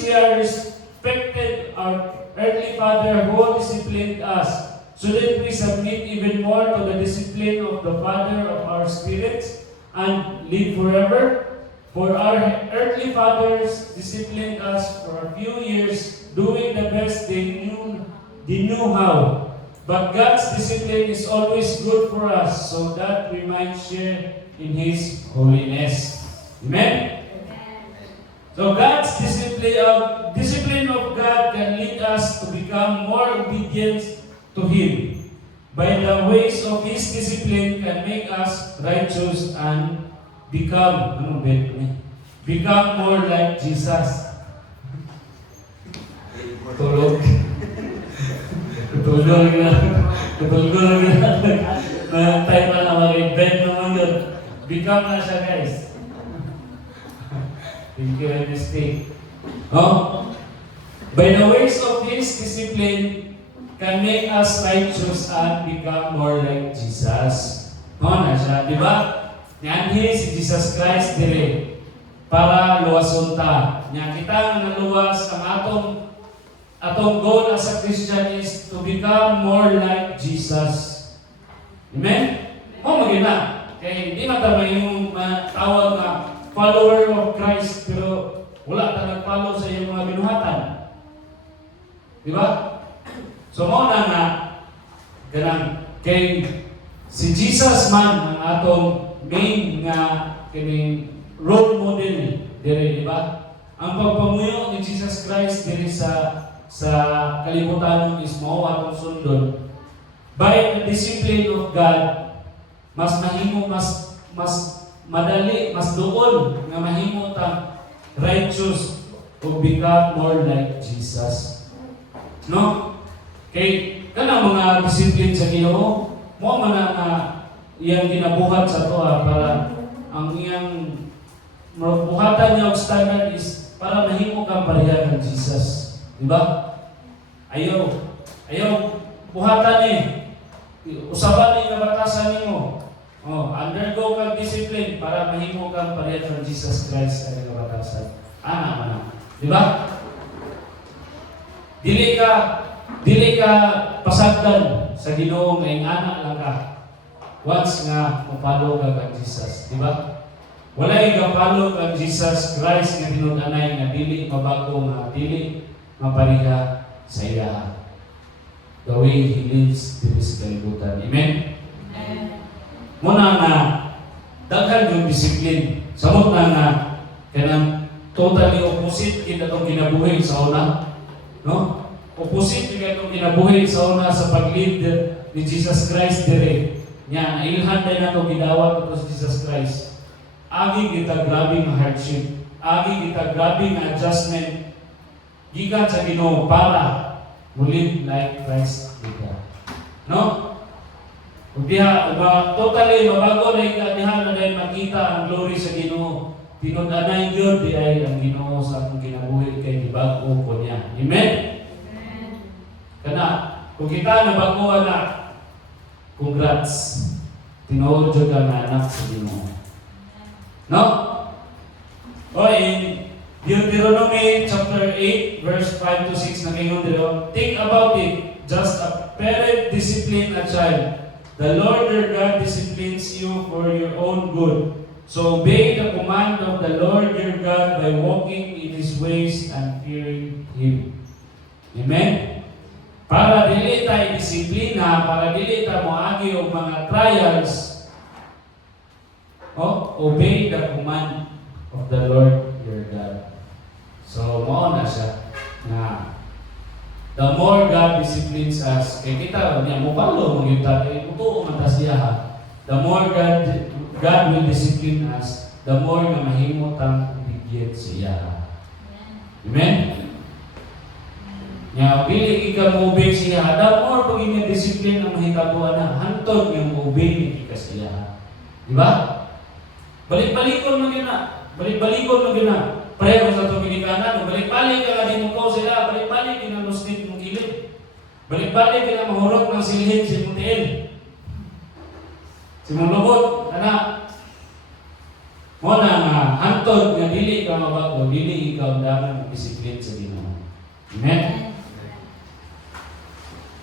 we are respected our earthly Father who disciplined us, shouldn't we submit even more to the discipline of the Father of our spirits and live forever? For our earthly fathers disciplined us for a few years, doing the best they knew how. But God's discipline is always good for us, so that we might share in His holiness. Amen? So God's discipline of God can lead us to become more obedient to Him. By the ways of His discipline can make us righteous and become more like Jesus. Tulog. Tutulog na. Tayo pa na mag-invent naman yun. Become na siya, guys. Thank you and mistake. Oh? By the ways of His discipline can make us righteous and become more like Jesus. Na siya, di ba? Nianhi si Jesus Christ dire para luwason ta. Nya kita nga naluwas ang atong goal as a Christian is to become more like Jesus. Amen? Magina. Kaya hindi matama yung tawag na follower of Christ pero wala ka nag-follow sa iyong mga binuhatan. Di ba? So mo na nga ganang kay si Jesus man ang atong main nga kining role model dire, di ba? Ang pagpamuyo ni Jesus Christ dire sa kalibutan is mao atong sundon. By the discipline of God, mas mahimo mas madali, mas doon nga mahimo ta righteous o become more like Jesus. No? Kay kanang mga discipline sa Ginoo, mo man nga iyang ginabuhat sa toa para ang iyang buhatan niya og standard is para mahimo kang pareha ng Jesus. Di ba? Ayaw buhatan ni usaban ni nga batasan nimo. Undergo kang discipline para mahimo kang pareha ng Jesus Christ sa nga batasan. Man. Di ba? Dili ka pasagdan sa Ginoo nga ingana lang ka. Once nga mapalo ka kang Jesus, di ba? Walay gapalo kang Jesus Christ nga tinud-anay nga dili mabago nga dili mapariha sa iya. The way He lives dili sa kalibutan. Amen? Muna nga daghan yung disiplin. Samot nga kanang totally opposite kita itong kinabuhi sa una. No? Opposite kita itong kinabuhi sa una sa pag-lead ni Jesus Christ dire. Nya, ilhan din na itong gidawat ito sa Jesus Christ. Agi kita grabing hardship. Agi kita grabing adjustment. Gikan sa Ginoo para live like Christ kita. No? Kung diha, totally mabago na diha na dahil makita ang glory sa Ginoo. Tinud-anay yun, di ay ang Ginoo sa akong kinabuhi kay gibago ko niya. Amen? Kana, kung kita nabago na, congrats. Tinuod jud ka nga anak sa Ginoo. No? In Deuteronomy chapter 8 verse 5 to 6 nagingon dito, think about it, just a parent discipline a child. The Lord your God disciplines you for your own good. So obey the command of the Lord your God by walking in His ways and fearing Him. Amen? para dili tayo disiplina, para dili tayo moagi og mga trials, obey the command of the Lord your God. So, mao na siya na the more God disciplines us, kay kita niya mo palo mo gyud tayo mutuo man ta siya ha. The more God will discipline us, the more nga mahimo tang obedient siya. Amen. Nya pili ka mo obey siya, the more pag inya discipline ang mahitabuan na hantod nga mo obey ni ka siya. Di ba? Balik-balikon mo gina. Balik-balikon mo gina. Pareho sa Dominikanan, balik-balik ka din mo ko sila, balik-balik kinanustit mong gilid. Balik-balik ka na mahurot ng silhin si Muntiel. Si Munlubot, anak. Mo na nga, hantod nga dili ka mabago, dili ikaw daman disiplin sa Ginoo. Amen?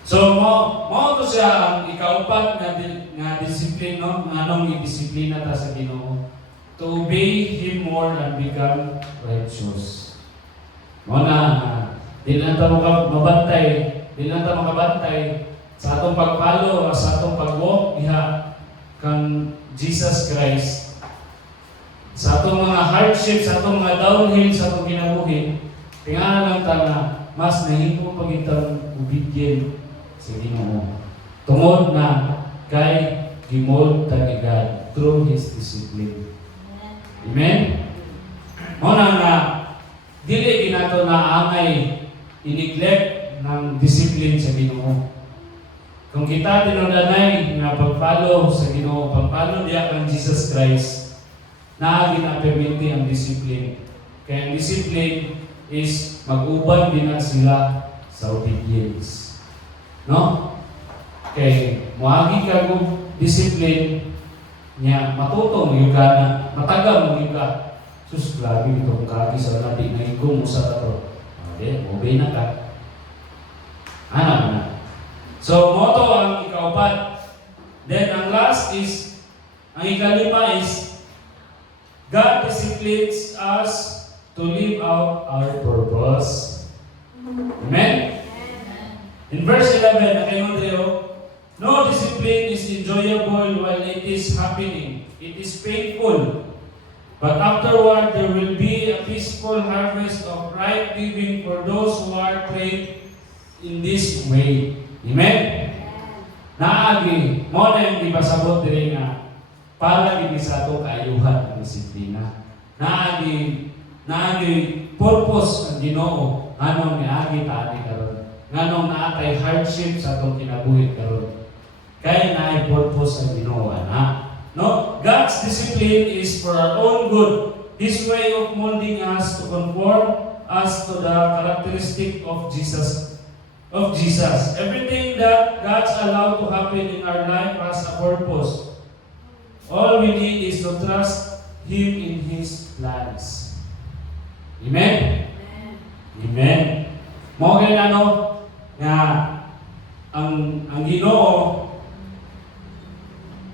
So, mo to siya ang ikaupat nga disiplin, no? Anong i-disiplina ta sa Ginoo? To obey Him more and become righteous. Mo na, di lang ta mabantay, di lang ta makabantay sa atong pagpalo, sa atong pag-walk, diha kang Jesus Christ. Sa atong mga hardship, sa atong mga downhill, sa atong kinabuhi, tingahan lang ta na mas nahimo pagitang obedient sa Ginoo. Tungod na kay gimold ta ni God through His discipline. Amen? Mo na nga dili ginato na angay i-neglect ng discipline sa Ginoo. Kung kita tinudanay nga pagpalo sa Ginoo, pagpalo diya kang Jesus Christ, na ginaperminti ang discipline. Kaya ang discipline is mag-uban din na sila sa obedience. No? Kay muagi ka kung discipline niya, matuto mo yung gana, matagal mo yung ka. Sus, grabe ito kung kaki sa natin na ikong usa ka to. Okay, obey na ka. Ano na? So, moto ang ikaupat. Then, ang last is, ang ikalima is, God disciplines us to live out our purpose. Amen? In verse 11, nakayong no discipline is enjoyable while it is happening. It is painful. But afterward, there will be a peaceful harvest of right living for those who are trained in this way. Amen? Naagi, mo na yung ibasabot din nga, para hindi sa ito kaayuhan ng disiplina. Naagi, purpose ng Ginoo, anong niagi taani karon, nganong naatay hardship sa itong kinabuhi karon. Kaya na purpose ang Ginoo, anak. No? God's discipline is for our own good. His way of molding us to conform us to the characteristic of Jesus. Everything that God's allowed to happen in our life has a purpose. All we need is to trust Him in His plans. Amen? Amen. Mo kay nga ang Ginoo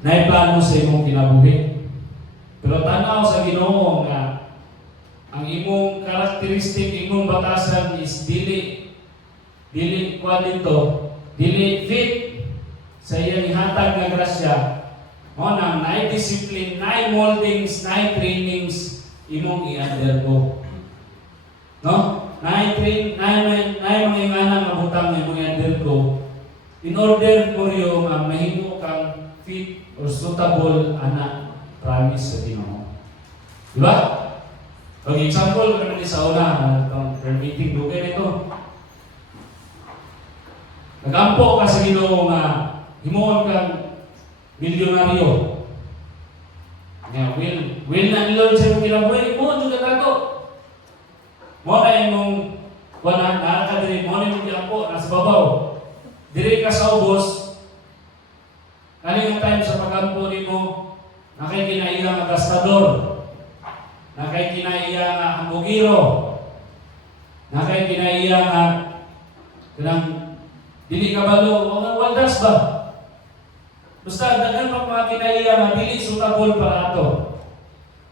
na plano sa imong kinabuhi. Pero tanaw sa Ginoo nga ang imong karakteristik, imong batasan is dili fit sa iyang ihatag nga grasya. Mo nang naay discipline, naay moldings, naay trainings imong i-undergo. No? Naay mga ingana nga butang imong i-undergo in order for you nga mahimo kang fit or suitable anak promise sa Ginoo. Di ba? Pag example naman sa una, itong permitting dugay nito. Nagampo ka sa Ginoo nga himuon kang milyonaryo. Nga will na ni Lord sa imong kinabuhi, himuon jud ka nato. Mo na imong wala na diri mo ni giampo nasa babaw. Diri ka sa ubos. Kaning time sa pagampo nimo, nakay kinaiya nga gastador. Nakay kinaiya nga hambugiro. Nakay kinaiya nga kanang dili kabalo o waldas ba? Basta daghan pa mga kinaiya nga dili suitable para ato.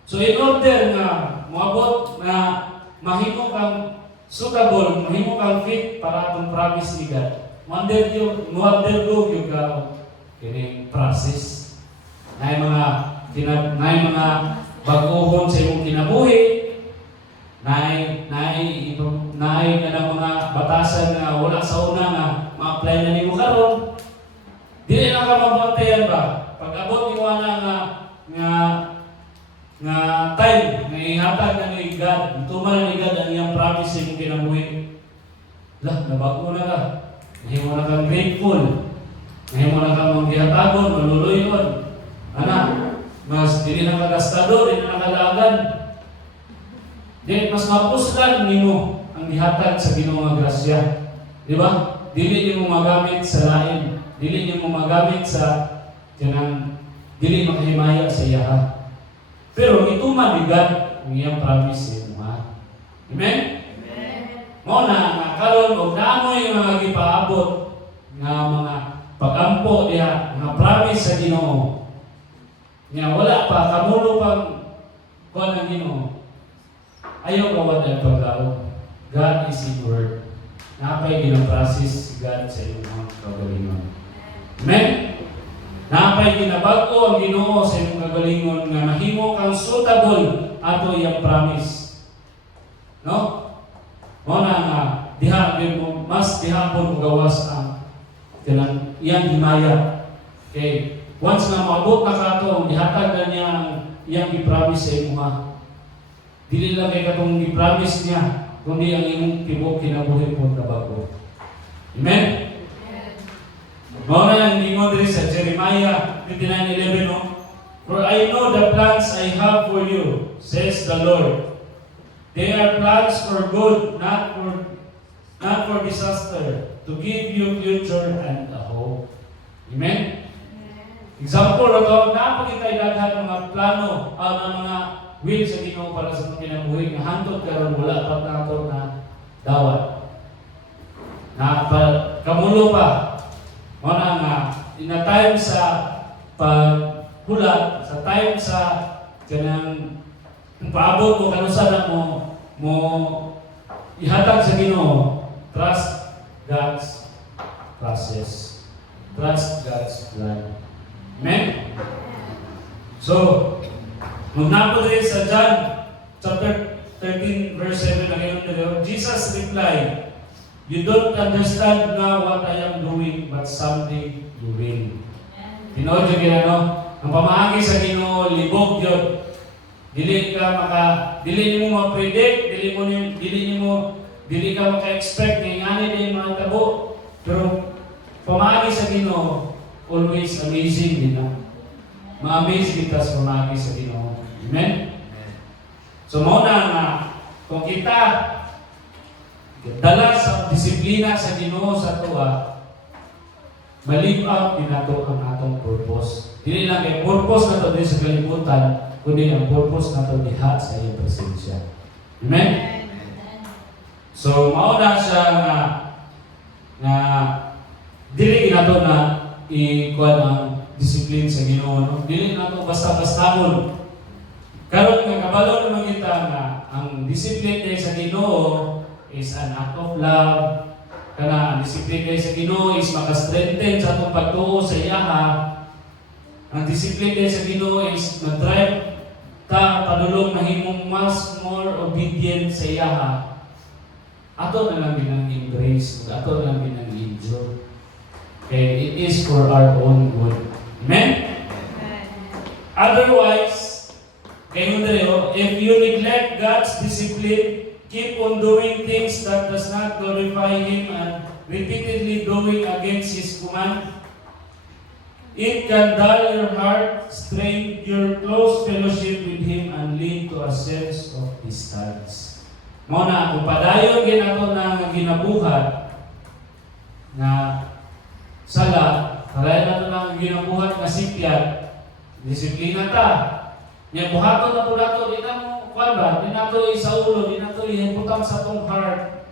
So in order nga moabot na mahimo kang suitable, mahimo kang fit para atong promise ni God, undergo yung kining process. Nay mga baguhon sa imong kinabuhi, nay nga ng mga batasan nga wala sa una nga ma-apply na nimo karon. Dili na ka mabantayan ba? Pag abot ni nga time nga ihatag na ni God, tuman ni God ang iyang promise sa imong kinabuhi. Lah, nabago na ka. Mahimo na kang grateful. Mahimo na kang manggihatagon, maluluyon. Anak, mas dili na kagastado, dili na nakalagan. Di, mas mapuslan nimo ang gihatag sa Ginoo nga grasya. Di ba? Dili nimo magamit sa lain. Dili nimo magamit sa dili makahimaya sa iyaha. Pero ituman ni God ang iyang promise sa imo. Amen? Mo na karon og naamoy mga gipaabot nga mga pagampo diha nga promise sa Ginoo. Nya wala pa kamulo pang kuan ang Ginoo. Ayaw kawat ang paglaog. God is in word. Napay ginaprocess si God sa imong kagalingon. Amen? Napay ginabag-o ang Ginoo sa imong kagalingon nga mahimo kang suitable ato iyang promise. No? Muna nga mas dihapon mo gawas ang iyang himaya. Okay. Once nga maabot na ka ito, dihatag na niya ang iyang i-promise sa imo ha. Dili lang kay katong i-promise niya, kundi ang imong tibok kinabuhi mo kabago. Amen? Muna ang ingon diri sa Jeremiah 29:11, no? For I know the plans I have for you, says the Lord. They are plans for good, not for disaster, to give you future and a hope. Amen? Example na ito, napakitay daghan mga plano ng mga will sa Ginoo para sa mga kinabuhi nga handog karon wala pa nato na dawat. Kamulo pa. Muna nga, in a time sa paghulat, sa time sa kanang paabot mo kanusa mo ihatag sa Ginoo, trust God's process. Trust God's plan. Amen? So, magnapo din sa John chapter 13 verse 7 na ngayon, Jesus replied, "You don't understand now what I am doing, but someday you will." Tinood yung ginano, ang pamaagi sa Ginoo libog yun. Dili mo ma-predict, dili ka maka-expect ng ngani din mga tabo. Pero pamaagi sa Ginoo, always amazing din na. Ma-amaze kita sa pamaagi sa Ginoo. Amen? So mauna nga, kung kita dala sa disiplina sa Ginoo sa tuwa, ma-live out din nato ang atong purpose. Dili lang kay purpose na to din sa kalibutan, kundi ang purpose na ito diha sa iyong presensya. Amen? So, mauna siya nga dili na ito na ikuha ng discipline sa Ginoo. No? Dili na ito basta-bastaan. Karon nga kabalo naman kita nga ang discipline kay sa Ginoo is an act of love. Kana ang discipline kay sa Ginoo is maka-strengthen sa atong pagtuo sa iyaha. Ang discipline kay sa Ginoo is mag-drive padulong mahimong mas more obedient sa iyaha. Ato na lang ginang-embrace, ato na lang ginang-enjoy. Okay, it is for our own good. Amen? Otherwise, if you neglect God's discipline, keep on doing things that does not glorify Him and repeatedly doing against His command, it can dull your heart, strain your close fellowship with Him, and lead to a sense of distance. Muna, kung padayon ginato na ginabuhat na sala, kaya na ito na ginabuhat na sipyat, disiplina ta. Yan, buhaton na po nato, di na mo, kwan ba? Di na ito sa ulo, di na ito ihiputang sa tong heart.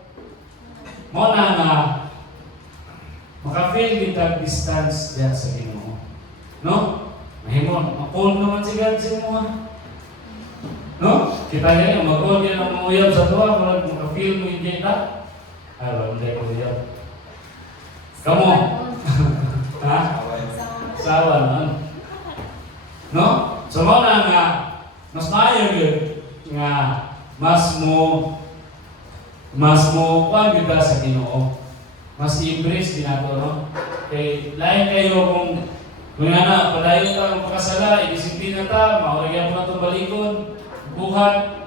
Muna nga, maka-feel kita distance diyan sa Ginoo. No? Mahimon, mag-call naman si God sa mo. No? Kita niya yung mag-call niya ng mga uyab sa tuwa, maka-feel mo hindi ka. Ay, hindi ko uyab. Kamo? Ha? Sawa nun. No? So mo na nga, mas maayo yun nga mas mo kuhan yun ka sa Ginoo. Mas i-embrace din nato, no? Kay lain kayo kung nga na, padayon ka magpakasala, i-disiplina ta, maurigyan mo na itong balikon, buhat,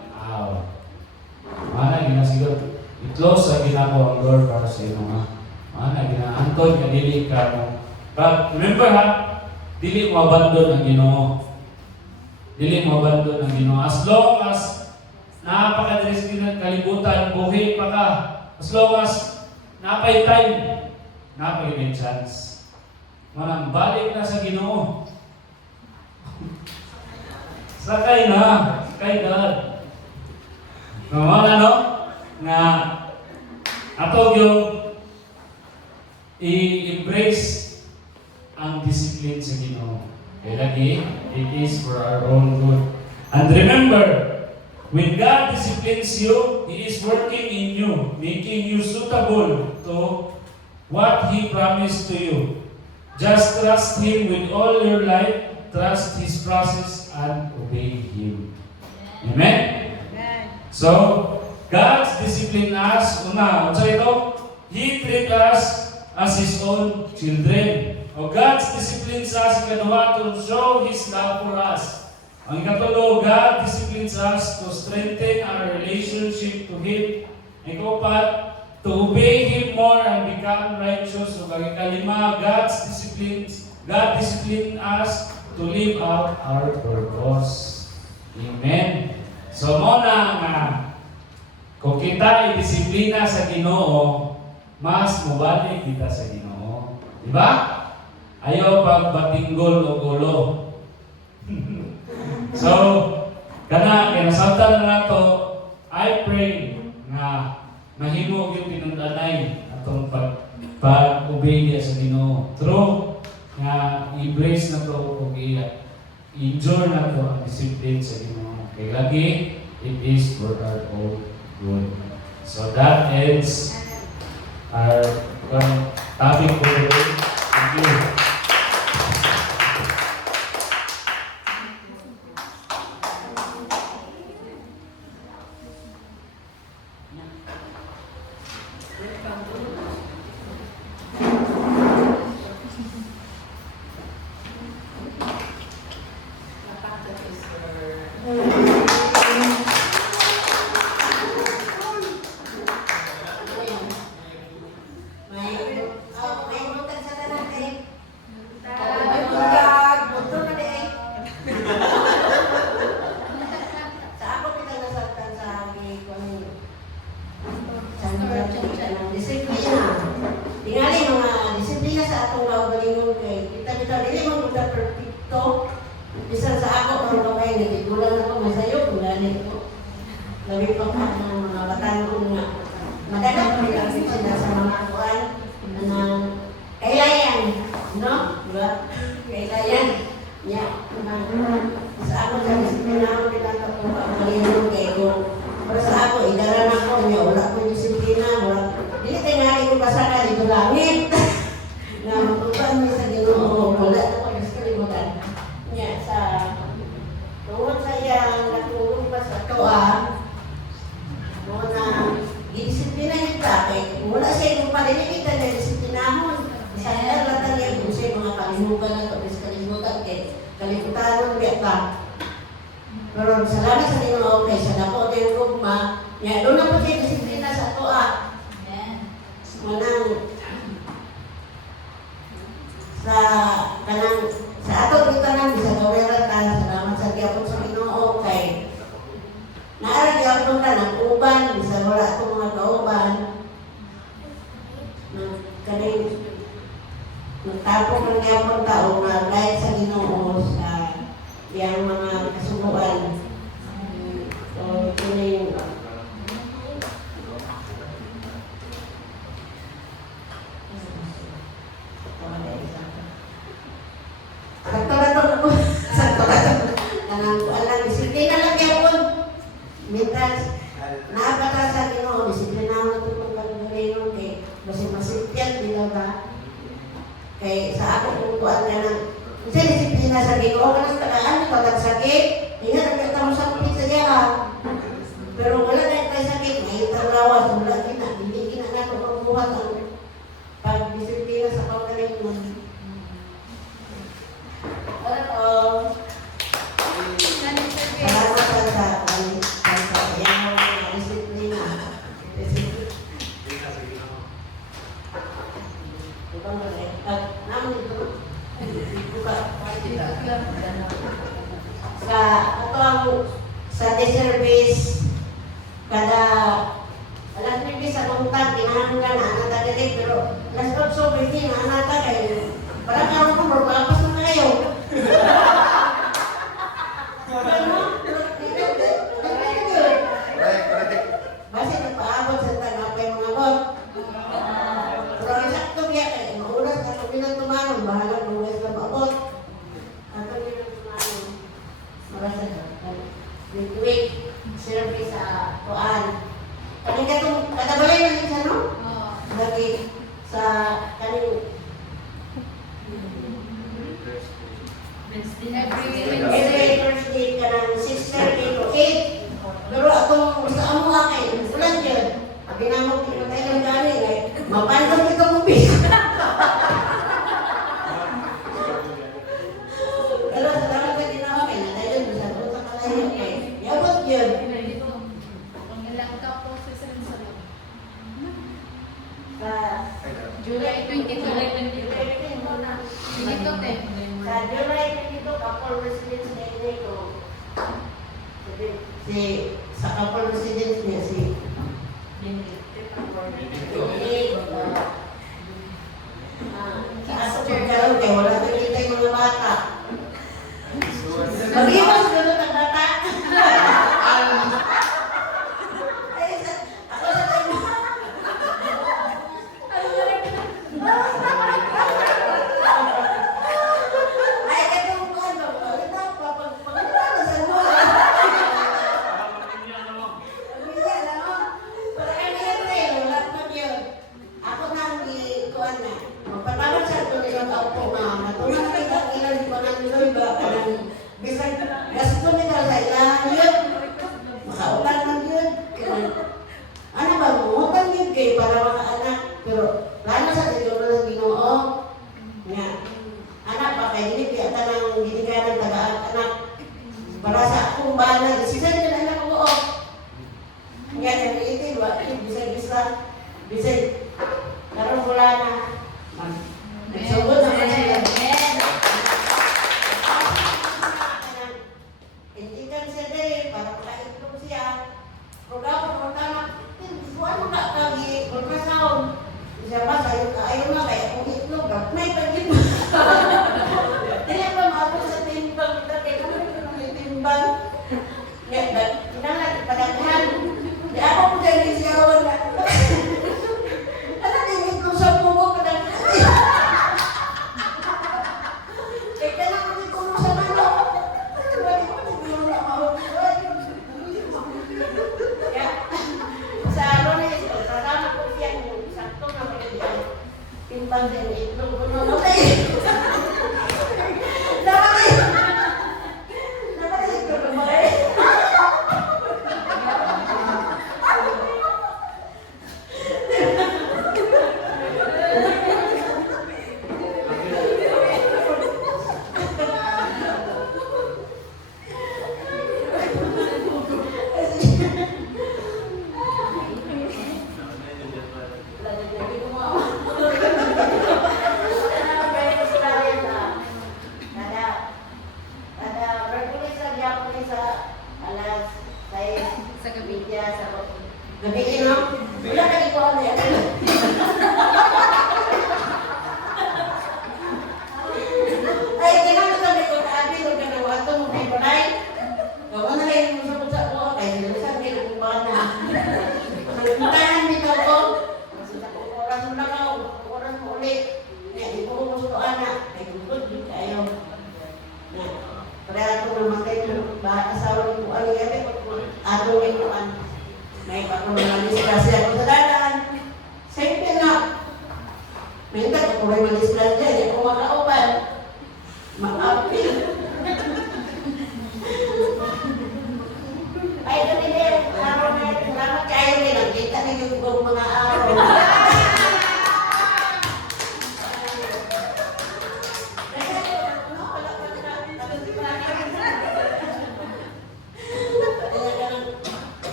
mana gina siguro. I-close sa ginako ang door para sa ino nga. Mana gina, Anton, dili ka mo. But remember ha, dili mo abandon ang Ginoo. Dili mo abandon ang Ginoo. As long as napakadiris din kalibutan, buhi pa ka. As long as napay time, napay may chance. Manang balik na sa Ginoo. Sakay na, kay God. Mga no? Nga atog yung i-embrace ang discipline sa Ginoo. Kaya lagi, it is for our own good. And remember, when God disciplines you, He is working in you, making you suitable to what He promised to you. Just trust Him with all your life, trust His process, and obey Him. Amen? So, God's discipline us, una, so ito, He treat us as His own children. O God's disciplines us, ikaduha, to show His love for us. Ang ikatulo, God disciplines us to strengthen our relationship to Him. Ikapat, to obey Him more and become righteous. So, ang ikalima, God disciplines us to live out our purpose. Amen. So, muna nga, kung kita i-disiplina sa Ginoo, mas mubalik kita sa Ginoo. Diba? Ayaw pagbatinggol o gulo. So, kinasabtan na nato, I pray na mahimo yung pinundanay atong pag-obey niya sa Ginoo. True, nga embrace na to o i-endure na to ang discipline sa Ginoo. Kaya lagi, it is for our own good. So that ends our topic for today. Thank you. Pero salamat sa Ginoo kay sa dako din gugma, nya do na po siya disiplina sa toa. Manang sa kanang sa ato kita tanan bisa gawera ta salamat sa gyapon sa Ginoo kay naara gyapon ta nang uban bisa wala ato mga kauban. Kaning nagtapok ng gyapon ta o naglayad sa Ginoo sa yang mga kasunuan. So, ito na yung sakto na ito ako. Sakto na ito. Kanang alam, disiplina lang yapon. Mintas, naapata sa Ginoo, disiplina mo na ito pagkagalingon kay masipyan, di ba ba? sa ako kukuan ka ng sa disiplina sa Ginoo ka ng tagaan ka nagsakit ingat ang kita mo sa kupit sa diya pero wala na tayo sakit may lawas wala kita hindi kita na ito pagbuhat ang pagdisiplina sa pagkaling mo salamat sa iyang mga disiplina sa ito ang Sunday service kada alas 9 sa buntag kinahanglan na anata dili pero alas 8 pwede na anata kay para karon ko magpapas na kayo basi nagpaabot sa tagapay mga bot pero ang sakto kaya kay mauras ka kung pinatumanon bahala kung guys na maabot ato pinatumanon marasa ka week service sa tuan kani katong kadabalay na siya no lagi sa kani every Thursday ka ng 6:30 to 8 pero atong sa amo nga kay ulan yun pag ginamot ko tayo ng gani kay mapandang kita mo bis pero sa dapat ka ginawa kay na tayo sa buta ka tayo kay yabot yun sa July 22. sa July 22 couple residence na ito si sa couple residence niya si sa aso pagkaroon kaya wala na kita yung mga bata mag-iwas gano'n ang bata ay ako sa tayo ay katong ano ito pagkakala sa mo ako nang ikuan na magpatawag sa ito nilang kaupo na natulang na kita ilan di pa nang niloy ba kanang bisag gasto nila sa ilang yun makaulan lang yun ano ba mungutang yun kay para makaanak pero lalo sa siguro ng Ginoo nga anak pa kay hindi kaya tanang ginikanan taga-anak para sa akong bala isisan nila anak ko nga nang itin ba bisag karon wala na nagsugod na sila hindi kan siya dere para makaitlog siya programa mo tama suwan mo na kagi ultrasound siya ba sayo ka ayaw na kaya kung itlog may pagin dili pa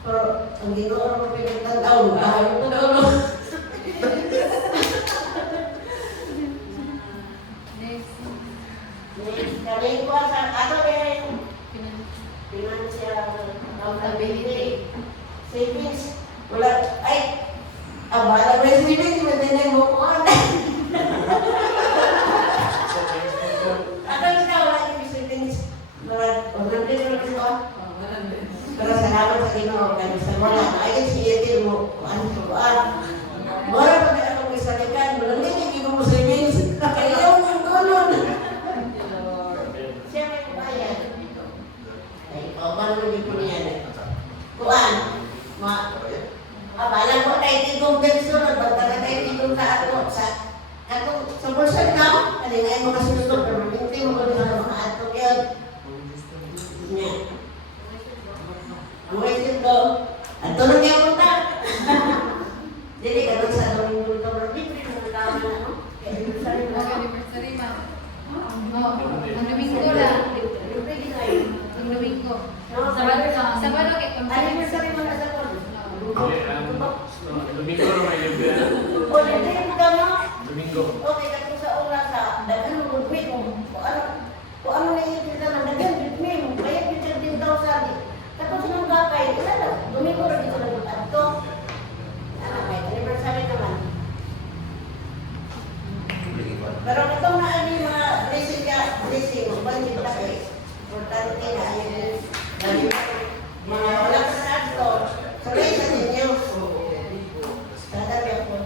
Pero ang ginoo mo pinagtandaw, ayaw ko daw. Next. Kami ko sa ato yung financial accountability. Savings. Wala, ay, abala mo yung savings, madinay mo ko. Ano yung wala yung savings? Walang din mo ito. Pero salamat sa Ginoo kami sa wala. Ayun si Etil mo, ano ko Mora pag ako may salikan, walang din yung mo savings. Kaya yung gulon. Siya may kumayan. Ay, paano yung kumayan? Kuan, abala mo tayo tigong bensunod, bagtala tayo tigong sa ato, sa bulsa ka, kalingay mo kasi gusto, pero hindi mo kung sa mga ato yun. Nya. Ang waitin ko, ato lang yung punta. Dili ka doon sa Domingo ito, pero libre mo na tao na, no? Kaya anniversary mo. Anniversary, ma'am. Ang Domingo lang. Libre ginay. Ang Domingo. Sabado ka. Sabado kay Anniversary mo na sa kon. Domingo na may libre. O, libre mo ka mo. Domingo. Okay, kasi sa una sa dagan mo gudwi mo. Kung ano na yung kita ng dagan, gudwi mo. Kaya kita din daw sabi. Tapos nung bakay, ila na, Domingo rin dito na ato. Ano kay anniversary naman. Pero itong naali mga blessing mo, bandit na kayo. Importante na yun. Dahil mga walang sanadto, sabay sa ninyo. Dadali ako.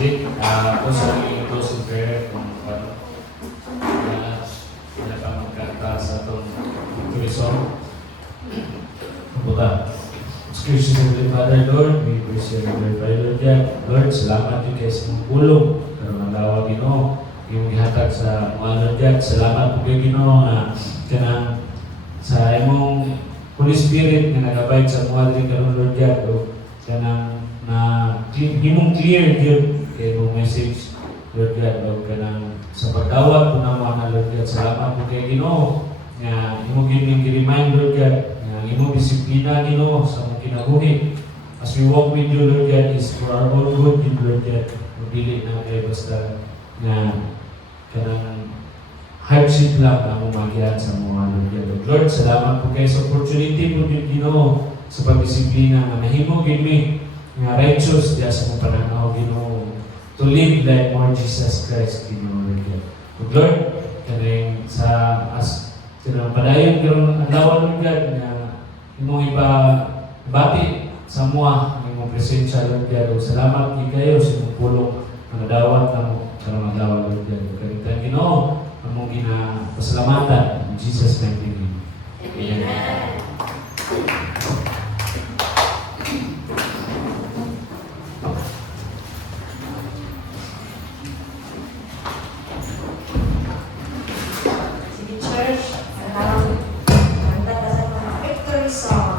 Sige, ako sa aking closing prayer kung ano na pa magkanta sa itong victory song. Kaputa. Excuse me, Father Lord, we praise you and glorify you, Lord God. Lord, salamat yung kayo sa mong pulong. Pero nagdawa Ginoo, yung ihatag sa mga Lord God. Salamat po kayo Ginoo na kanang sa imong Holy Spirit na nagabay sa mga rin karon Lord God. O kanang na imong clear yun kay imong message Lord God. O kanang sa pagdawat po na mga Lord God. Salamat po kayo Ginoo nga imong gi-remind Lord God nga imong disiplina Ginoo sa mong kinabuhi. As we walk with you Lord God is for our own good in Lord God. Dili na kayo basta nga kanang hardship lang ang umagihan sa mga Lord God. Lord, salamat po kayo sa opportunity po din Ginoo sa pagdisiplina nga nahimo gid mi nga righteous diya sa mong pananaw Ginoo to live like more Jesus Christ Ginoo Lord God. Lord, kanang sa as kanang padayon karon adlaw Lord God nga imong ibati sa mga imong presensya Lord God. Salamat gid kayo sa imong pulong nga dawat namo karong adlaw Lord God. Kanilang Ginoo among ginapasalamatan in Jesus' mighty name. Amen. Sige, church. Kanta ka sa mga victory song.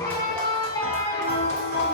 Lord.